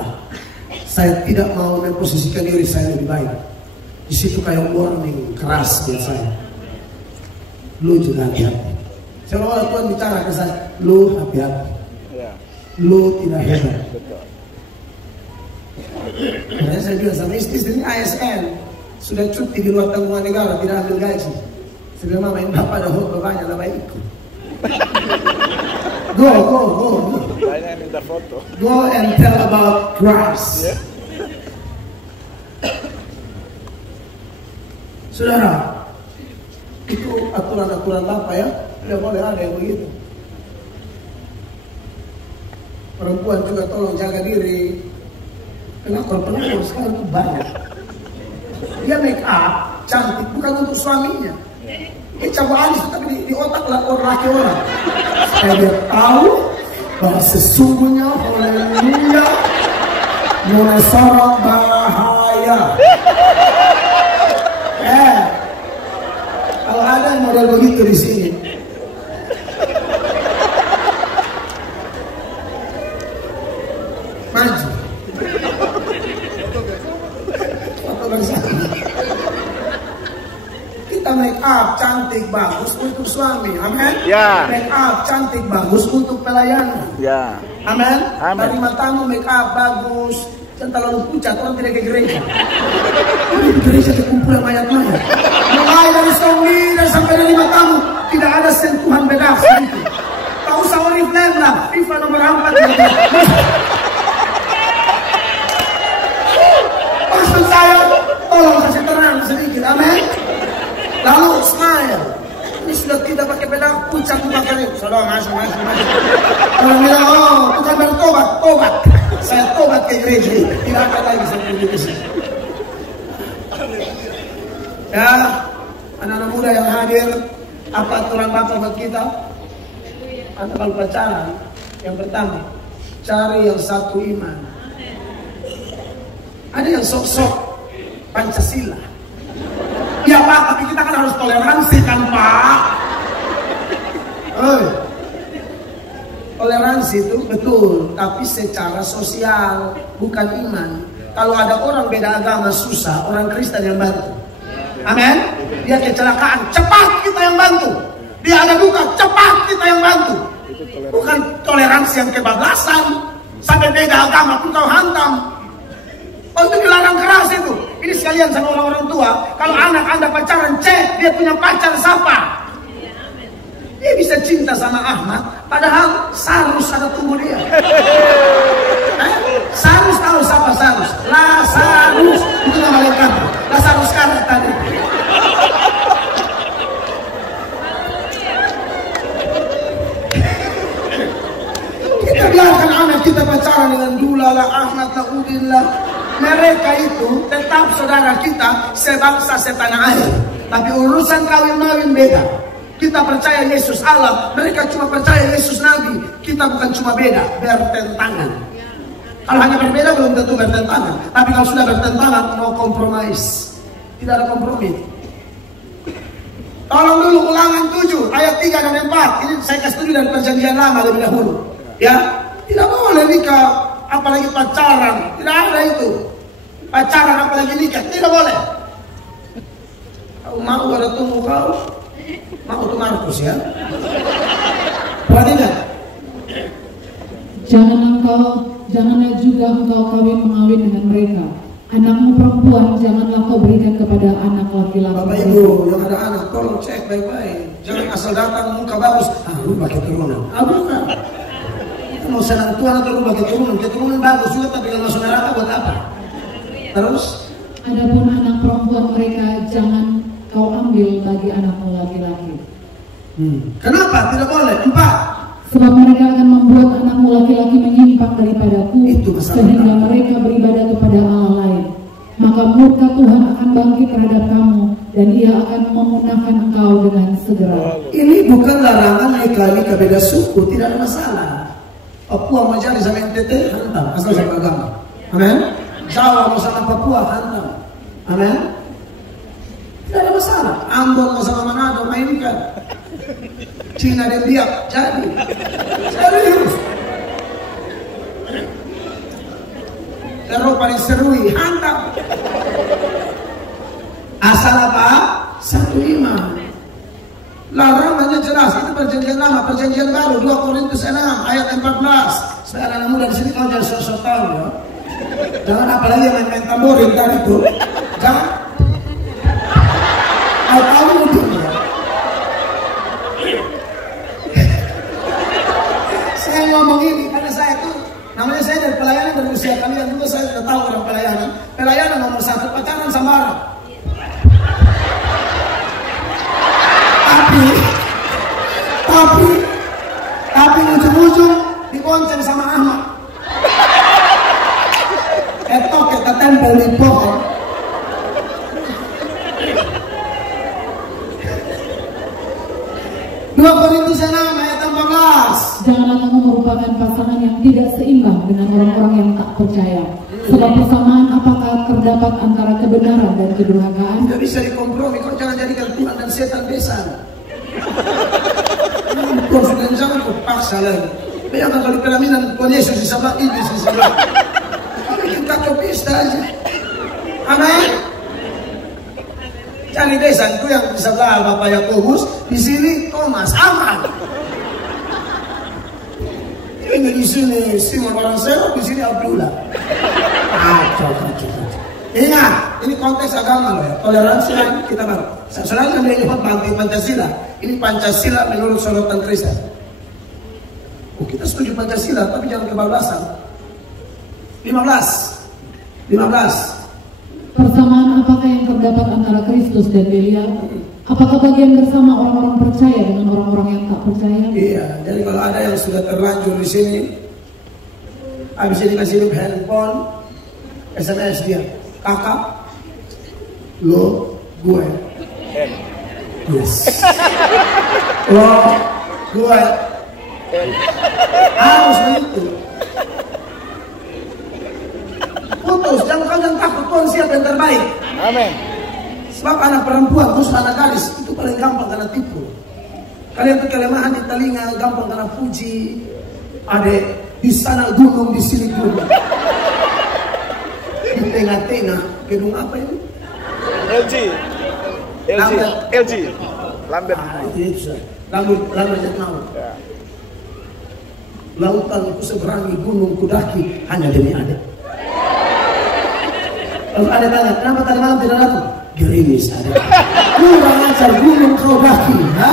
saya tidak mau memposisikan diri saya lebih baik. Di situ kayak warning keras buat saya. Lu juga hati-hati. Seolah-olah Tuhan bicara ke saya, lu hati-hati. Lu tidak hebat. Karena saya bilang sama istri ini ASN, sudah cuti di luar tanggungan negara, tidak ambil gaji. Saya bilang, mama ini bapak ada khotbah banyak, lah ikut. Go. Go and tell about Christ. Yeah. Saudara, itu aturan-aturan apa ya? Tidak boleh ada yang begitu. Perempuan juga tolong jaga diri. Kenapa perempuan sekarang itu banyak? Dia make up cantik bukan untuk suaminya. Coba alis tapi di otak laki-orang. Supaya dia tahu bahwa sesungguhnya haleluya mulai sorot bahaya. Kalau ada model begitu di sini, maju. Foto bersama. Kita make up cantik. cantik bagus untuk suami. Amin. Ya. Make up cantik bagus untuk pelayanan. Ya. Amin. Amin. Dari matamu make up bagus, jangan terlalu pucat, orang tidak ke gereja. Di gereja terkumpul mayat-mayat. Mulai dari songi dan sampai dari matamu tidak ada sentuhan beda sedikit. Tak usah oriflame lah, FIFA nomor 4. Maksud saya, tolong kasih terang sedikit, amin. Lalu smile. Ini sudah tidak pakai pedang pucat muka kalian. Saudara masuk. Orang bilang, oh, bukan bertobat, tobat. Saya tobat ke gereja. Tidak ada lagi saya pergi ke sini. Ya, anak-anak muda yang hadir, apa aturan Bapak buat kita? Anda kalau pacaran, yang pertama, cari yang satu iman. Ada yang sok-sok Pancasila. Ya Pak, tapi kita kan harus toleransi kan Pak. Toleransi itu betul, tapi secara sosial, bukan iman. Kalau ada orang beda agama susah, orang Kristen yang bantu. Amin. Dia kecelakaan, cepat kita yang bantu. Dia ada duka, cepat kita yang bantu. Bukan toleransi yang kebablasan. Sampai beda agama pun kau hantam. Untuk dilarang keras itu. Ini sekalian sama orang-orang tua. Kalau anak Anda pacaran, cek dia punya pacar siapa. Dia bisa cinta sama Ahmad, padahal Sarus ada tunggu dia. Sarus tahu siapa Sarus? Lazarus. Itu nama lengkap. Lazarus karet tadi. Kita biarkan anak kita pacaran dengan Dula lah, Ahmad lah, Udin lah. Mereka itu tetap saudara kita sebangsa setanah air. Tapi urusan kawin-mawin beda. Kita percaya Yesus Allah, mereka cuma percaya Yesus Nabi. Kita bukan cuma beda, bertentangan. Kalau hanya berbeda belum tentu bertentangan. Tapi kalau sudah bertentangan, no compromise. Tidak ada kompromi. Tolong dulu Ulangan 7 ayat 3 dan 4. Ini saya kasih setuju dari perjanjian lama lebih dahulu. Ya, tidak boleh nikah apalagi pacaran. Tidak ada itu. Pacaran apalagi nikah, tidak boleh. Kau mau ada tunggu kau? Mau tuh Markus ya? Perhatikan. Janganlah juga engkau kawin-mengawin dengan mereka. Anakmu perempuan janganlah kau berikan kepada anak laki-laki. Bapak Ibu yang ada anak, tolong cek baik-baik. Jangan asal datang muka bagus. Lu pakai keturunan. Bukan. Kita mau senang Tuhan atau lu pakai keturunan. Keturunan bagus juga, tapi kalau masuk neraka buat apa? Terus? Adapun anak perempuan mereka jangan kau ambil bagi anakmu laki-laki. Kenapa? Tidak boleh. 4. Sebab mereka akan membuat anakmu laki-laki menyimpang daripadaku, sehingga mereka beribadah kepada Allah lain. Maka murka Tuhan akan bangkit terhadap kamu, dan ia akan memunahkan engkau dengan segera. Ini bukan larangan nikah beda suku, tidak ada masalah. Papua mau jadi sama NTT, hantam, asal sama agama. Amin. Jawa mau sama Papua, hantam. Amin. Tidak ada masalah. Ambon mau sama Manado, mainkan. Cina dan Biak, jadi. Serius. Eropa diserui, hantam. Asal apa? Satu iman. Larangannya jelas. Itu perjanjian lama, perjanjian baru. 2 Korintus 6 ayat 14. Supaya anak muda di sini kau jangan sok-sok tahu ya. Jangan apalagi main-main tamborin tadi itu. Jangan. Tahu itu. Saya ngomong ini karena saya itu namanya saya dari pelayanan, dari usia kalian juga saya sudah tahu orang pelayanan. Pelayanan nomor 1 pacaran sama orang. Tapi ujung-ujung dibonceng sama Ahmad. Etok kita tempel di pohon. Dua Korintus 6 ayat 14. Janganlah kamu merupakan pasangan yang tidak seimbang dengan orang-orang yang tak percaya. Sebab persamaan apakah terdapat antara kebenaran dan kedurhakaan? Tidak bisa dikompromi. Kau jangan jadikan Tuhan dan setan besan. Kau sudah jangan kau paksa lagi. Bayangkan kalau di pelaminan Tuhan Yesus di sebelah, iblis di sebelah. Kita kau pesta aja. Amin. Cari desa itu yang di sebelah Bapak Yakobus, di sini Thomas, aman. Ini di sini Simon orang Serap, di sini Abdullah. Kacau. Ingat, ini konteks agama loh ya. Toleransi yang kita baru. Selain kami lihat Pancasila, ini Pancasila menurut sorotan Kristen. Oh, kita setuju Pancasila, tapi jangan kebablasan. 15. Persamaan apakah yang terdapat antara Kristus dan Belial? Apakah bagian bersama orang-orang percaya dengan orang-orang yang tak percaya? Iya, jadi kalau ada yang sudah terlanjur di sini, habis ini kasih hidup handphone, SMS dia, kakak, lo, gue, yes, lo, gue, harus begitu. Putus, jangan takut, Tuhan siapa yang terbaik. Amin. Sebab anak perempuan, terus anak gadis, itu paling gampang karena tipu. Kalian tuh kelemahan di telinga, gampang karena puji. Adek, di sana gunung, di sini gunung. Di tengah-tengah, gedung apa ini? LG. Lambert. Itu Lambert Jatmau. Lautan ku seberangi, gunung ku daki, hanya demi adek. Lalu ada tanya, kenapa tadi malam tidak datang? Gerimis ada. Kurang ajar, gunung kau daki, ha?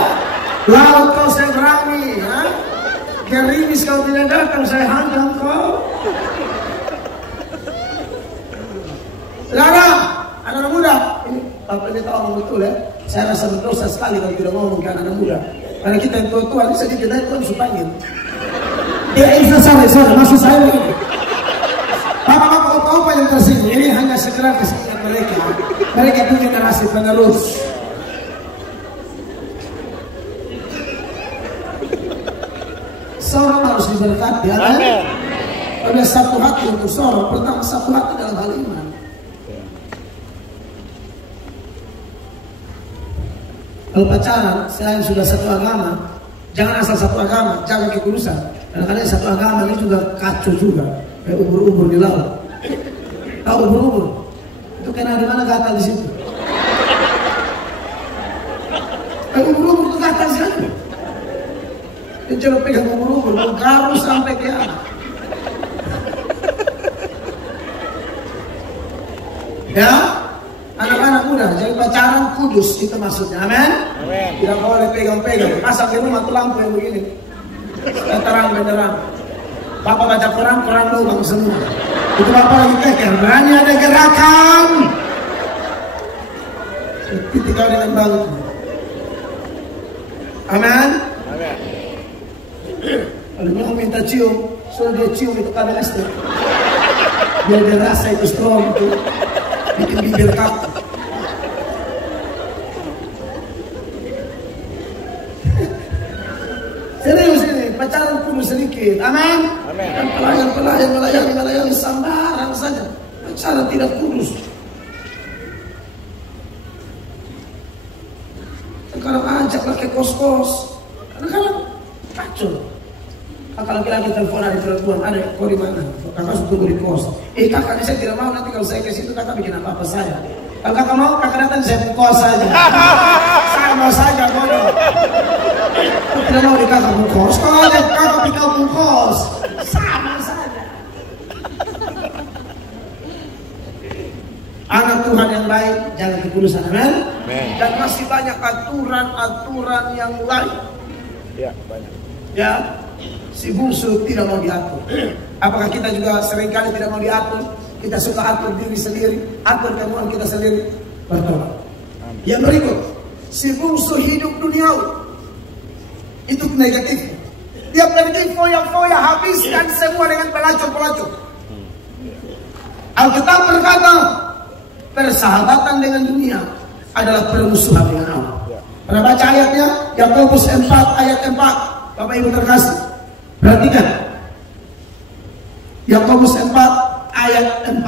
Laut kau seberangi, ha? Gerimis kau tidak datang, saya hantam kau. Sekarang, anak-anak muda, ini Bapak ini tahu ngomong betul ya. Saya rasa berdosa sekali kalau tidak ngomong ke anak-anak muda. Karena kita yang tua-tua ini sedikit aja Tuhan supangin. Sorry, maksud saya begini. Bapak-bapak opa-opa yang tersinggung, ini hanya sekedar kesinggungan mereka. Mereka itu generasi penerus. Seorang harus diberkati, ya kan? Ada satu hati untuk seorang. Pertama, satu hati dalam hal iman. Kalau pacaran, selain sudah satu agama, jangan asal satu agama, jangan kekudusan. Kadang-kadang satu agama ini juga kacau juga. Kayak ubur-ubur di laut. Tahu ubur-ubur? Itu kena di mana gatal di situ. Kayak ubur-ubur itu gatal di situ. Dia coba pegang ubur-ubur, garus sampai ke anak. Ya, anak-anak muda, jadi pacaran kudus itu maksudnya, amin? Tidak boleh pegang-pegang. Asal di rumah tuh lampu yang begini, terang benderang. Bapak baca Quran lubang semua. Itu Bapak lagi teker, berani ada gerakan. Titik kau dengan bangku. Amin? Kalau mau minta cium, suruh dia cium itu kabel listrik. Biar dia rasa itu strong itu. Bikin bibir kaku. Serius ini, pacaran kudus sedikit. Amin. Dan melayani sembarang saja. Pacaran tidak kudus. Sekarang ajaklah ke kos-kos. Kadang-kadang kacau. Kakak laki-laki telepon ada perempuan, ada kau di mana? Kakak sudah tunggu di kos. Kakak saya tidak mau, nanti kalau saya ke situ kakak bikin apa-apa saya. Kalau kakak mau, kakak datang saya kos saja. Saya mau saja bodoh. Aku tidak mau di kakak kos. Kalau ada kakak di kampung kos, sama saja. Anak Tuhan yang baik, jangan kekudusan, amin. Dan masih banyak aturan-aturan yang lain. Ya, banyak. Ya. Si bungsu tidak mau diatur. Apakah kita juga seringkali tidak mau diatur? Kita suka atur diri sendiri, atur kemauan kita sendiri. Bertobat. Yang berikut, si bungsu hidup duniawi. Itu negatif. Dia pergi foya-foya, habiskan semua dengan pelacur-pelacur. Alkitab berkata, persahabatan dengan dunia adalah permusuhan dengan Allah. Pernah baca ayatnya? Yakobus 4 ayat 4. Bapak Ibu terkasih, perhatikan. Yakobus 4 ayat 4.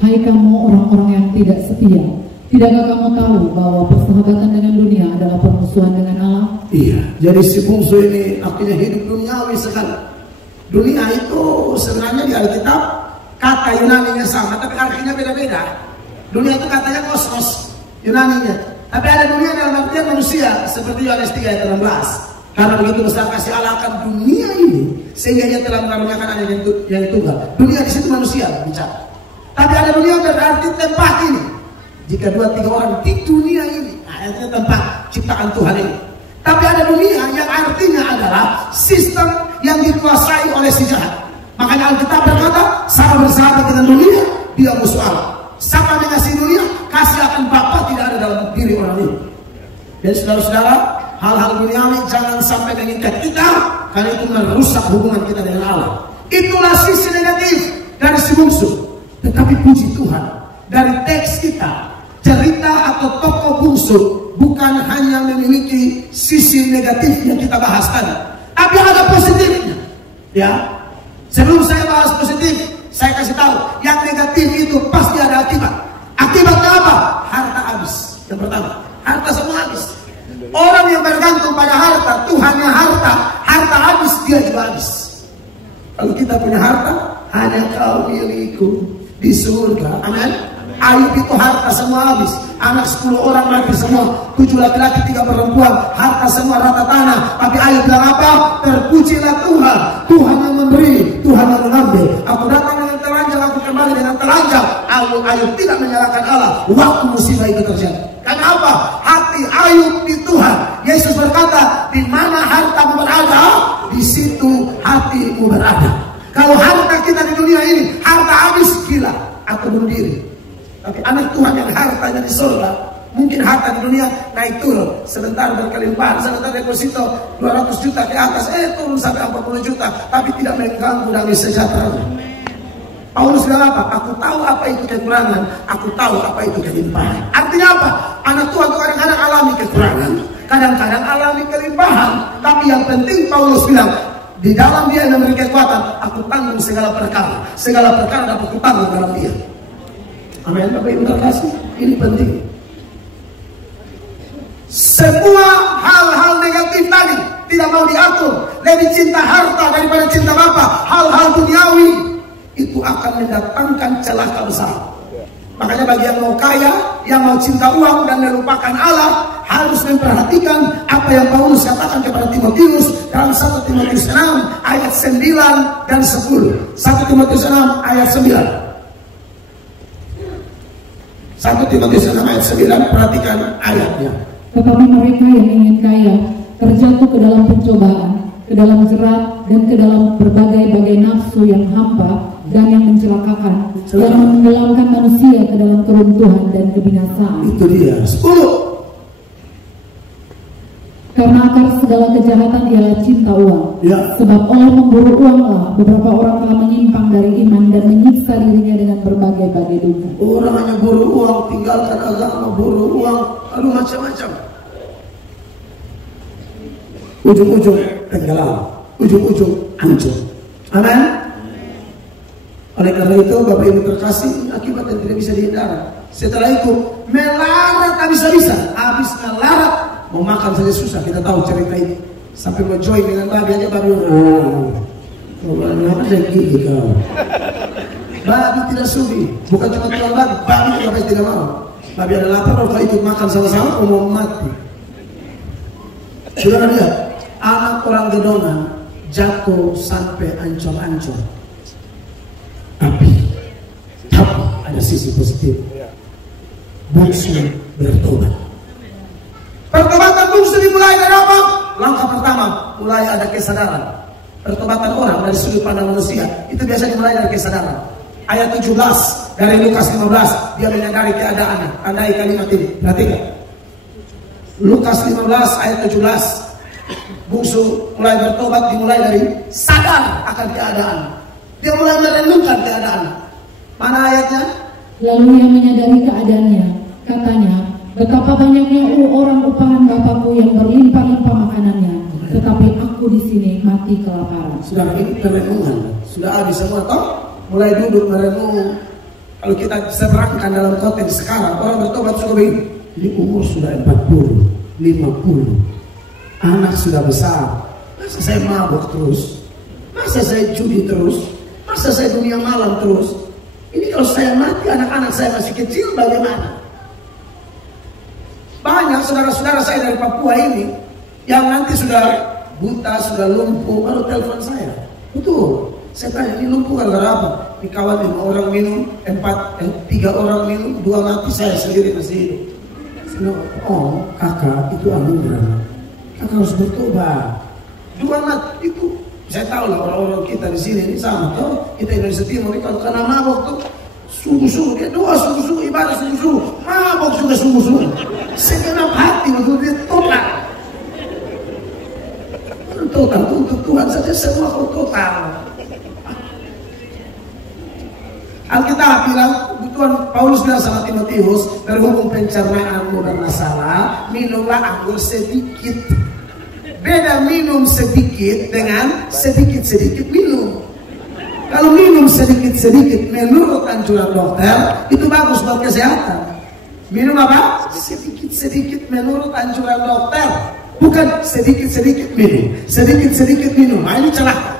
Hai kamu orang-orang yang tidak setia, tidakkah kamu tahu bahwa persahabatan dengan dunia adalah permusuhan dengan Allah? Iya, jadi si bungsu ini artinya hidup duniawi sekali. Dunia itu sebenarnya di Alkitab kata Yunani-nya sama, tapi artinya beda-beda. Dunia itu katanya kosmos, Yunaninya. Tapi ada dunia dalam artian manusia, seperti Yohanes 3 ayat 16. Karena begitu besar kasih Allah akan dunia ini, sehingga Dia telah mengaruniakan Anaknya yang tunggal. Dunia di situ manusia bicara. Tapi ada dunia berarti tempat ini. Jika 2-3 orang di dunia ini, artinya tempat ciptaan Tuhan ini. Tapi ada dunia yang artinya adalah sistem yang dikuasai oleh si jahat. Makanya Alkitab berkata, sama bersahabat dengan dunia, dia musuh Allah. Siapa mengasihi dunia, kasih akan Bapa tidak ada dalam diri orang ini. Dan saudara-saudara, hal-hal duniawi jangan sampai mengikat kita, karena itu merusak hubungan kita dengan Allah. Itulah sisi negatif dari si bungsu. Tetapi puji Tuhan, dari teks kita, cerita atau tokoh bungsu bukan hanya memiliki sisi negatif yang kita bahas tadi, tapi ada positifnya. Ya, sebelum saya bahas positif, saya kasih tahu, yang negatif itu pasti ada akibat. Akibatnya apa? Harta habis. Yang pertama, harta semua habis. Orang yang bergantung pada harta, Tuhannya harta, harta habis, dia juga habis. Kalau kita punya harta, hanya kau milikku di surga. Amin. Ayub itu harta semua habis. Anak 10 orang mati semua, 7 laki-laki 3 perempuan, harta semua rata tanah. Tapi Ayub bilang apa? Terpujilah Tuhan. Tuhan yang memberi, Tuhan yang mengambil. Aku datang dengan telanjang, aku kembali dengan telanjang. Ayub tidak menyalahkan Allah waktu musibah itu terjadi. Karena apa? Hati Ayub di Tuhan. Yesus berkata, di mana hartamu berada, di situ hatimu berada. Kalau harta kita di dunia ini, harta habis, gila, aku bunuh diri. Tapi anak Tuhan yang hartanya di surga, mungkin harta di dunia naik turun, sebentar berkelimpahan, sebentar deposito 200 juta ke atas, turun sampai 40 juta, tapi tidak mengganggu damai sejahtera. Paulus bilang apa? Aku tahu apa itu kekurangan, aku tahu apa itu kelimpahan. Artinya apa? Anak Tuhan itu kadang-kadang alami kekurangan, kadang-kadang alami kelimpahan, tapi yang penting Paulus bilang, di dalam Dia yang memberi kekuatan, aku tanggung segala perkara. Segala perkara dapat kutanggung dalam Dia. Amin. Bapak Ibu terkasih, ini penting. Semua hal-hal negatif tadi tidak mau diatur. Lebih cinta harta daripada cinta Bapa. Hal-hal duniawi itu akan mendatangkan celaka besar. Makanya bagi yang mau kaya, yang mau cinta uang dan melupakan Allah, harus memperhatikan apa yang Paulus katakan kepada Timotius dalam 1 Timotius 6 ayat 9 dan 10. 1 Timotius 6 ayat 9. 1 Timotius 6 ayat 9, perhatikan ayatnya. Tetapi mereka yang ingin kaya terjatuh ke dalam pencobaan, ke dalam jerat, dan ke dalam berbagai-bagai nafsu yang hampa dan yang mencelakakan, yang menenggelamkan manusia ke dalam keruntuhan dan kebinasaan. Itu dia. 10. Karena akar segala kejahatan ialah cinta uang. Ya. Sebab oleh memburu uanglah beberapa orang telah menyimpang dari iman dan menyiksa dirinya dengan berbagai-bagai dosa. Orang hanya buru uang, tinggalkan agama, buru uang, lalu macam-macam. Ujung-ujung tenggelam, ujung-ujung hancur. Amin. Oleh karena itu, Bapak Ibu terkasih, akibat yang tidak bisa dihindari. Setelah itu, melarat habis-habisan, habis melarat, mau makan saja susah. Kita tahu cerita ini. Sampai mau join dengan babi aja baru, apa lagi kau? Babi tidak sudi, bukan cuma tulang babi juga pasti tidak mau. Babi ada lapar, kalau ikut makan sama-sama, mau mati. Sudah lihat, anak orang gedongan jatuh sampai ancur-ancur. Tapi ada sisi positif. Bungsu bertobat. Pertobatan bungsu dimulai dari apa? Langkah pertama, mulai ada kesadaran. Pertobatan orang dari sudut pandang manusia itu biasa dimulai dari kesadaran. Ayat 17 dari Lukas 15, dia menyadari keadaannya. Andai kalimat ini, perhatikan. Lukas 15 ayat 17. Bungsu mulai bertobat dimulai dari sadar akan keadaan. Dia mulai merenungkan keadaan. Mana ayatnya? Lalu ia menyadari keadaannya, katanya, betapa banyaknya orang upahan Bapakku yang berlimpah-limpah makanannya, tetapi aku di sini mati kelaparan. Sudah ini perenungan, sudah habis semua toh? Mulai duduk merenung. Kalau kita seberangkan dalam konteks sekarang, orang bertobat sudah begini. Ini umur sudah 40, 50, anak sudah besar. Masa saya mabuk terus? Masa saya judi terus? Masa saya dunia malam terus? Ini kalau saya mati, anak-anak saya masih kecil, bagaimana? Banyak saudara-saudara saya dari Papua ini yang nanti sudah buta, sudah lumpuh, baru telepon saya. Betul. Saya tanya, ini lumpuh gara-gara apa? Di kawan 5 orang minum, 3 orang minum, 2 mati, saya sendiri masih hidup. Oh, kakak, itu anugerah. Kakak harus bertobat. 2 mati itu, saya tahu lah orang-orang kita di sini ini sama. Tuh, kita Indonesia Timur, kalau kena mabok tuh, sungguh-sungguh, dia doa sungguh-sungguh, ibadah sungguh-sungguh, mabok juga sungguh-sungguh. Segenap hati waktu dia total. Total untuk Tuhan saja semua kau total. Alkitab bilang, Tuhan Paulus bilang sama Timotius, berhubung pencernaanmu bermasalah, minumlah anggur sedikit. Beda minum sedikit dengan sedikit-sedikit minum. Kalau minum sedikit-sedikit menurut anjuran dokter, itu bagus buat kesehatan. Minum apa? Sedikit-sedikit menurut anjuran dokter. Bukan sedikit-sedikit minum. Sedikit-sedikit minum. Nah, ini celaka.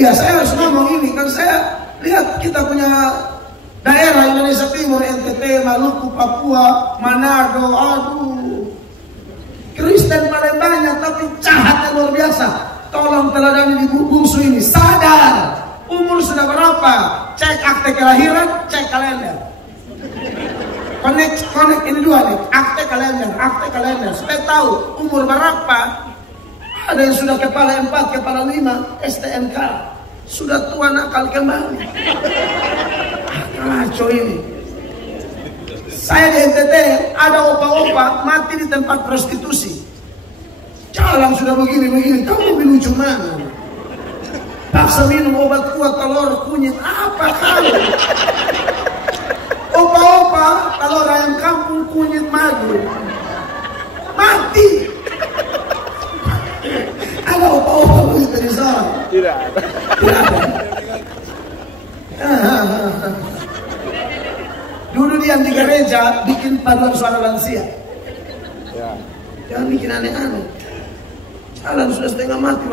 Ya, saya harus ngomong ini. Kan saya lihat kita punya daerah Indonesia Timur, NTT, Maluku, Papua, Manado. Aduh, Kristen paling banyak, tapi jahatnya luar biasa. Tolong teladani di bungsu ini. Sadar. Umur sudah berapa? Cek akte kelahiran, cek kalender. Connect ini 2 nih. Akte kalender. Supaya tahu umur berapa. Ada yang sudah kepala 4, kepala 5, STNK. Sudah tua nakal kembali. Kacau ini. Saya di NTT ada opa-opa mati di tempat prostitusi. Jalan sudah begini-begini. Kamu lebih lucu mana? Paksa minum obat kuat telur kunyit. Apa kamu? Opa-opa telur ayam kampung kunyit madu. Mati. Ada opa-opa begitu di sana? Tidak ada. Dulu dia di gereja bikin paduan suara lansia. Ya. Jangan bikin aneh-aneh. Jalan sudah setengah mati.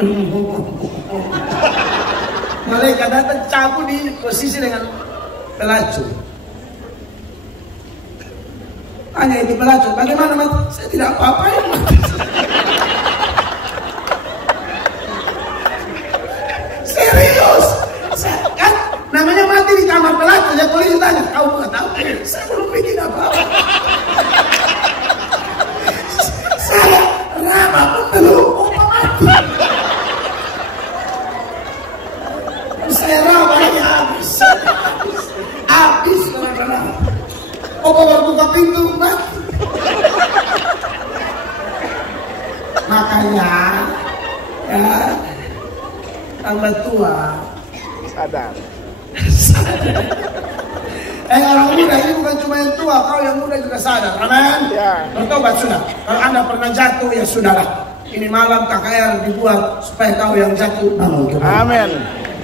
Malaikat datang cabut di posisi dengan pelacur. Tanya itu pelacur, bagaimana mati? Saya tidak apa-apa ya mati. Serius, kan namanya mati di kamar pelacur. Ya polisi tanya, kau nggak tahu? Saya belum bikin apa-apa. Saya ramah pun belum opa mati. Saya ramah ini habis benar-benar. Opa baru buka pintu mati. Makanya ya, tambah tua Sadar. Orang muda ini bukan cuma yang tua, kau yang muda juga sadar. Amin. Ya. Bertobat sudah. Kalau Anda pernah jatuh, ya sudahlah. Ini malam KKR dibuat supaya kau yang jatuh bangun kembali. Amin.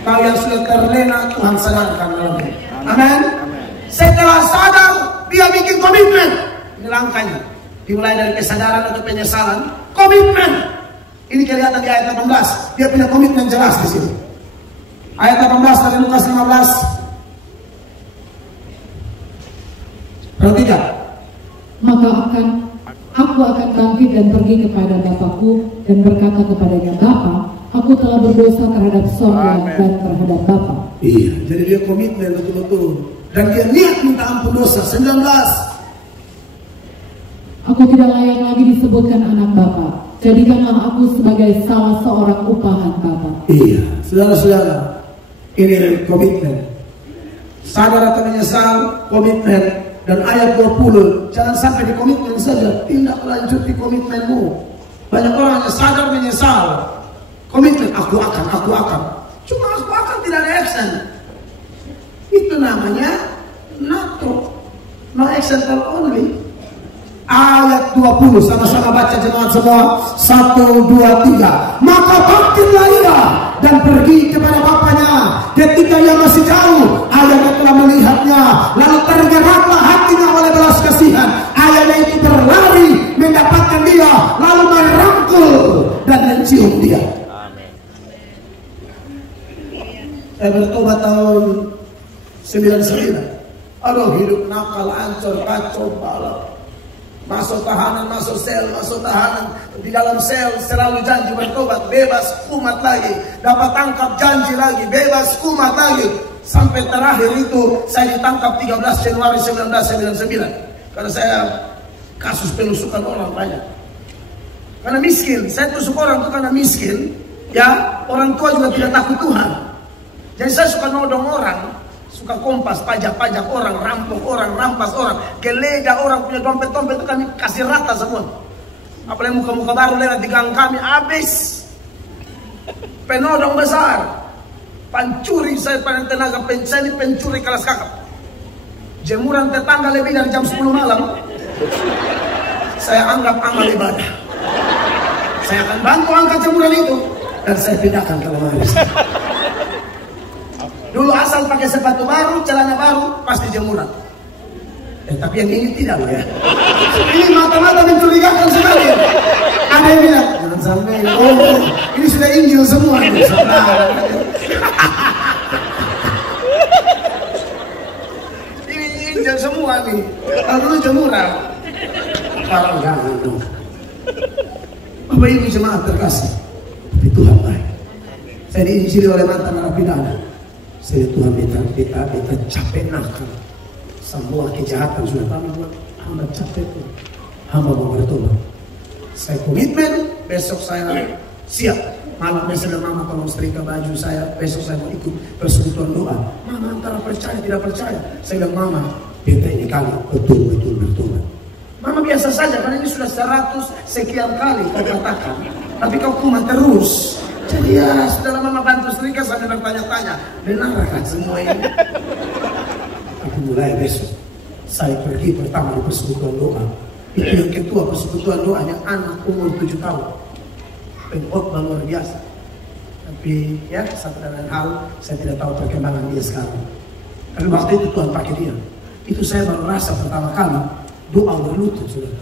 Kau yang sudah terlena, Tuhan sadarkan lagi. Amin. Setelah sadar, dia bikin komitmen. Ini langkahnya. Dimulai dari kesadaran atau penyesalan. Komitmen. Ini kelihatan di ayat 18. Dia punya komitmen jelas di sini. Ayat 18 dari Lukas 15. Perhatikan. Maka aku akan bangkit dan pergi kepada Bapakku dan berkata kepadanya, Bapa, aku telah berdosa terhadap sorga dan terhadap Bapa. Iya, jadi dia komitmen betul-betul. Dan dia niat minta ampun dosa. 19. Aku tidak layak lagi disebutkan anak Bapa. Jadikanlah aku sebagai salah seorang upahan Bapa. Iya, saudara-saudara, ini komitmen. Sadar atau menyesal, komitmen. Dan ayat 20, jangan sampai di komitmen saja, tindak lanjut di komitmenmu. Banyak orang yang sadar menyesal. Komitmen, aku akan. Cuma aku akan tidak ada action. Itu namanya NATO. No action only. Ayat 20, sama-sama baca jemaat semua. 1, 2, 3. Maka bangkitlah ia dan pergi kepada bapaknya. Ketika ia masih jauh, ayahnya telah melihatnya. Lalu tergeraklah hatinya oleh belas kasihan. Ayahnya itu berlari mendapatkan dia, lalu merangkul dan mencium dia. Saya bertobat tahun 99. Aduh, hidup nakal, ancur, kacau, balap. Masuk tahanan, masuk sel, masuk tahanan. Di dalam sel selalu janji bertobat, bebas, kumat lagi. Dapat tangkap, janji lagi, bebas, kumat lagi. Sampai terakhir itu saya ditangkap 13 Januari 1999. Karena saya kasus penusukan orang banyak. Karena miskin, saya tusuk orang itu karena miskin. Ya, orang tua juga tidak takut Tuhan. Jadi saya suka nodong orang, suka kompas, pajak-pajak orang, rampok orang, rampas orang, geledah orang, punya dompet-dompet itu kami kasih rata semua. Apalagi muka-muka baru lewat di gang kami, habis. Penodong besar, pencuri, saya pada tenaga saya ini pencuri kelas kakap. Jemuran tetangga lebih dari jam 10 malam, saya anggap amal ibadah. Saya akan bantu angkat jemuran itu dan saya pindahkan ke lemari. Dulu asal pakai sepatu baru, celana baru, pasti jemuran. Tapi yang ini tidak loh ya. Ini mata-mata mencurigakan sekali. Ada yang bilang, jangan sampai, oh ini sudah Injil semua. Ini Injil semua nih. Kalau dulu jemuran. Parang jangan dong. Bapak Ibu jemaat terkasih, tapi Tuhan baik. Saya diinjili oleh mantan narapidana. Saya Tuhan kita capek nakal. Semua kejahatan sudah kami buat. Hamba capek tuh. Hamba mau bertobat. Saya komitmen, besok saya siap. Malamnya saya mama tolong setrika baju saya. Besok saya mau ikut persekutuan doa. Mama antara percaya tidak percaya. Saya bilang, mama, beta ini kali betul-betul bertobat. Mama biasa saja, karena ini sudah 100 sekian kali kau katakan. Tapi kau kumat terus. Jadi ya, setelah mama bantu setrika sambil bertanya-tanya, benarkah semua ini? Aku mulai besok, saya pergi pertama di persekutuan doa. Itu yang ketua persekutuan doanya anak umur 7 tahun. Pengkhotbah luar biasa. Tapi ya, satu dan lain hal, saya tidak tahu perkembangan dia sekarang. Tapi waktu itu Tuhan pakai dia. Itu saya baru rasa pertama kali doa berlutut, saudara.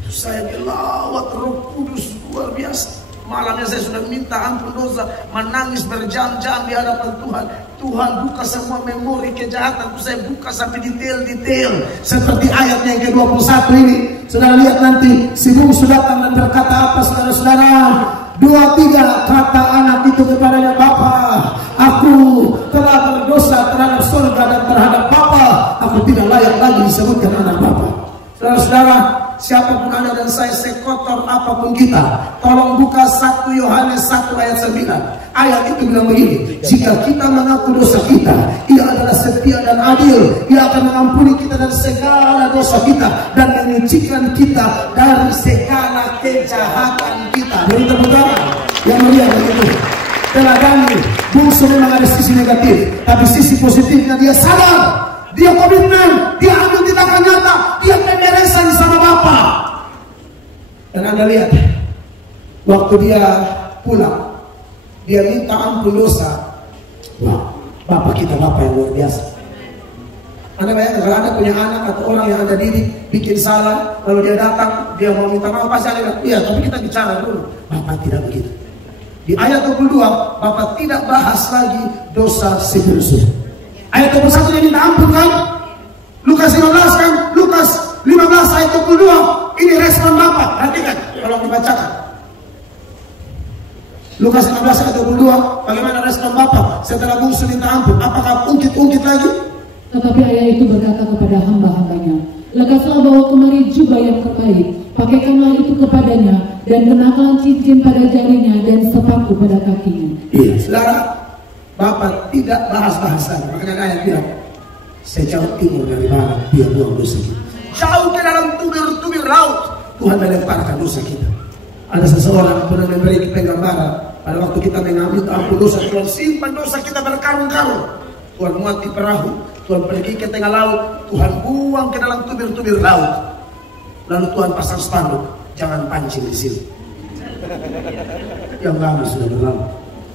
Itu saya dilawat Roh Kudus luar biasa. Malamnya saya sudah minta ampun dosa, menangis berjam-jam di hadapan Tuhan. Tuhan buka semua memori kejahatan, saya buka sampai detail-detail. Seperti ayatnya yang ke-21 ini. Saudara lihat nanti, si bungsu datang dan berkata apa, saudara-saudara? 2-3 kata anak itu kepadanya, Bapa, aku telah berdosa terhadap surga dan terhadap Bapa. Aku tidak layak lagi disebutkan anak Bapa. Saudara-saudara, siapapun Anda dan saya, sekotor apapun kita, tolong buka 1 Yohanes 1 ayat 9. Ayat itu bilang begini, jika kita mengaku dosa kita, Ia adalah setia dan adil. Ia akan mengampuni kita dari segala dosa kita dan menyucikan kita dari segala kejahatan kita. Beri tepuk tangan yang melihat itu. Teladani, bungsu memang ada sisi negatif, tapi sisi positifnya dia sadar. Dia komitmen, dia ambil tindakan nyata, dia pemberesan sama Bapa. Dan Anda lihat, waktu dia pulang, dia minta ampun dosa. Wah, Bapa kita Bapa yang luar biasa. Anda bayangkan kalau Anda punya anak atau orang yang Anda didik bikin salah, lalu dia datang, dia mau minta maaf, pasti Anda bilang, iya, tapi kita bicara dulu. Bapa tidak begitu. Di ayat 22, Bapa tidak bahas lagi dosa si bungsu. Ayat 21 dia minta ampun kan? Lukas 15 kan? Lukas 15 ayat 22. Ini respon Bapa. Perhatikan kalau dibacakan. Lukas 15 ayat 22. Bagaimana respon Bapa setelah bungsu minta ampun? Apakah ungkit-ungkit lagi? Tetapi ayah itu berkata kepada hamba-hambanya, lekaslah bawa kemari jubah yang terbaik, pakaikanlah itu kepadanya, dan kenakan cincin pada jarinya dan sepatu pada kakinya. Iya, saudara. Bapak tidak bahas-bahas lagi. Makanya ayat bilang, sejauh timur dari barat dia buang dosa kita. Jauh ke dalam tubir-tubir laut Tuhan melemparkan dosa kita. Ada seseorang pernah memberi penggambaran, pada waktu kita mengambil ampun dosa, Tuhan simpan dosa kita berkarung-karung. Tuhan muat di perahu, Tuhan pergi ke tengah laut, Tuhan buang ke dalam tubir-tubir laut. Lalu Tuhan pasang spanduk, jangan pancing di sini. Yang lama sudah berlalu.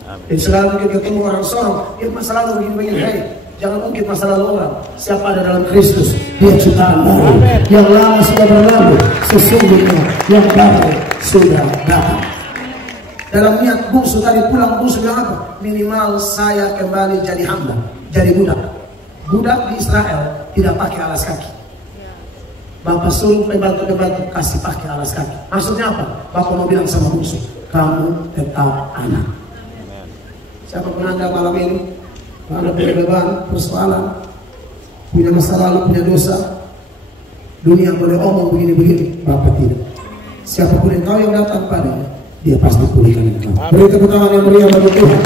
Dan selalu kita ketemu orang sorong, dia masa lalu begini-begini, hey, jangan ungkit masa lalu orang. Siapa ada dalam Kristus, dia ciptaan baru. Yang lama sudah berlalu, sesungguhnya yang baru sudah datang. dalam niat bungsu tadi pulang, bungsu bilang apa? Minimal saya kembali jadi hamba, jadi budak. Budak di Israel tidak pakai alas kaki. Bapak suruh pembantu-pembantu kasih pakai alas kaki. Maksudnya apa? Bapak mau bilang sama bungsu, kamu tetap anak. Siapa pun Anda malam ini, Anda punya beban, persoalan, punya masa lalu, punya dosa, dunia boleh omong begini-begini, Bapak tidak. Siapapun engkau yang datang padanya, dia pasti pulihkan engkau. Beri tepuk tangan yang meriah bagi Tuhan.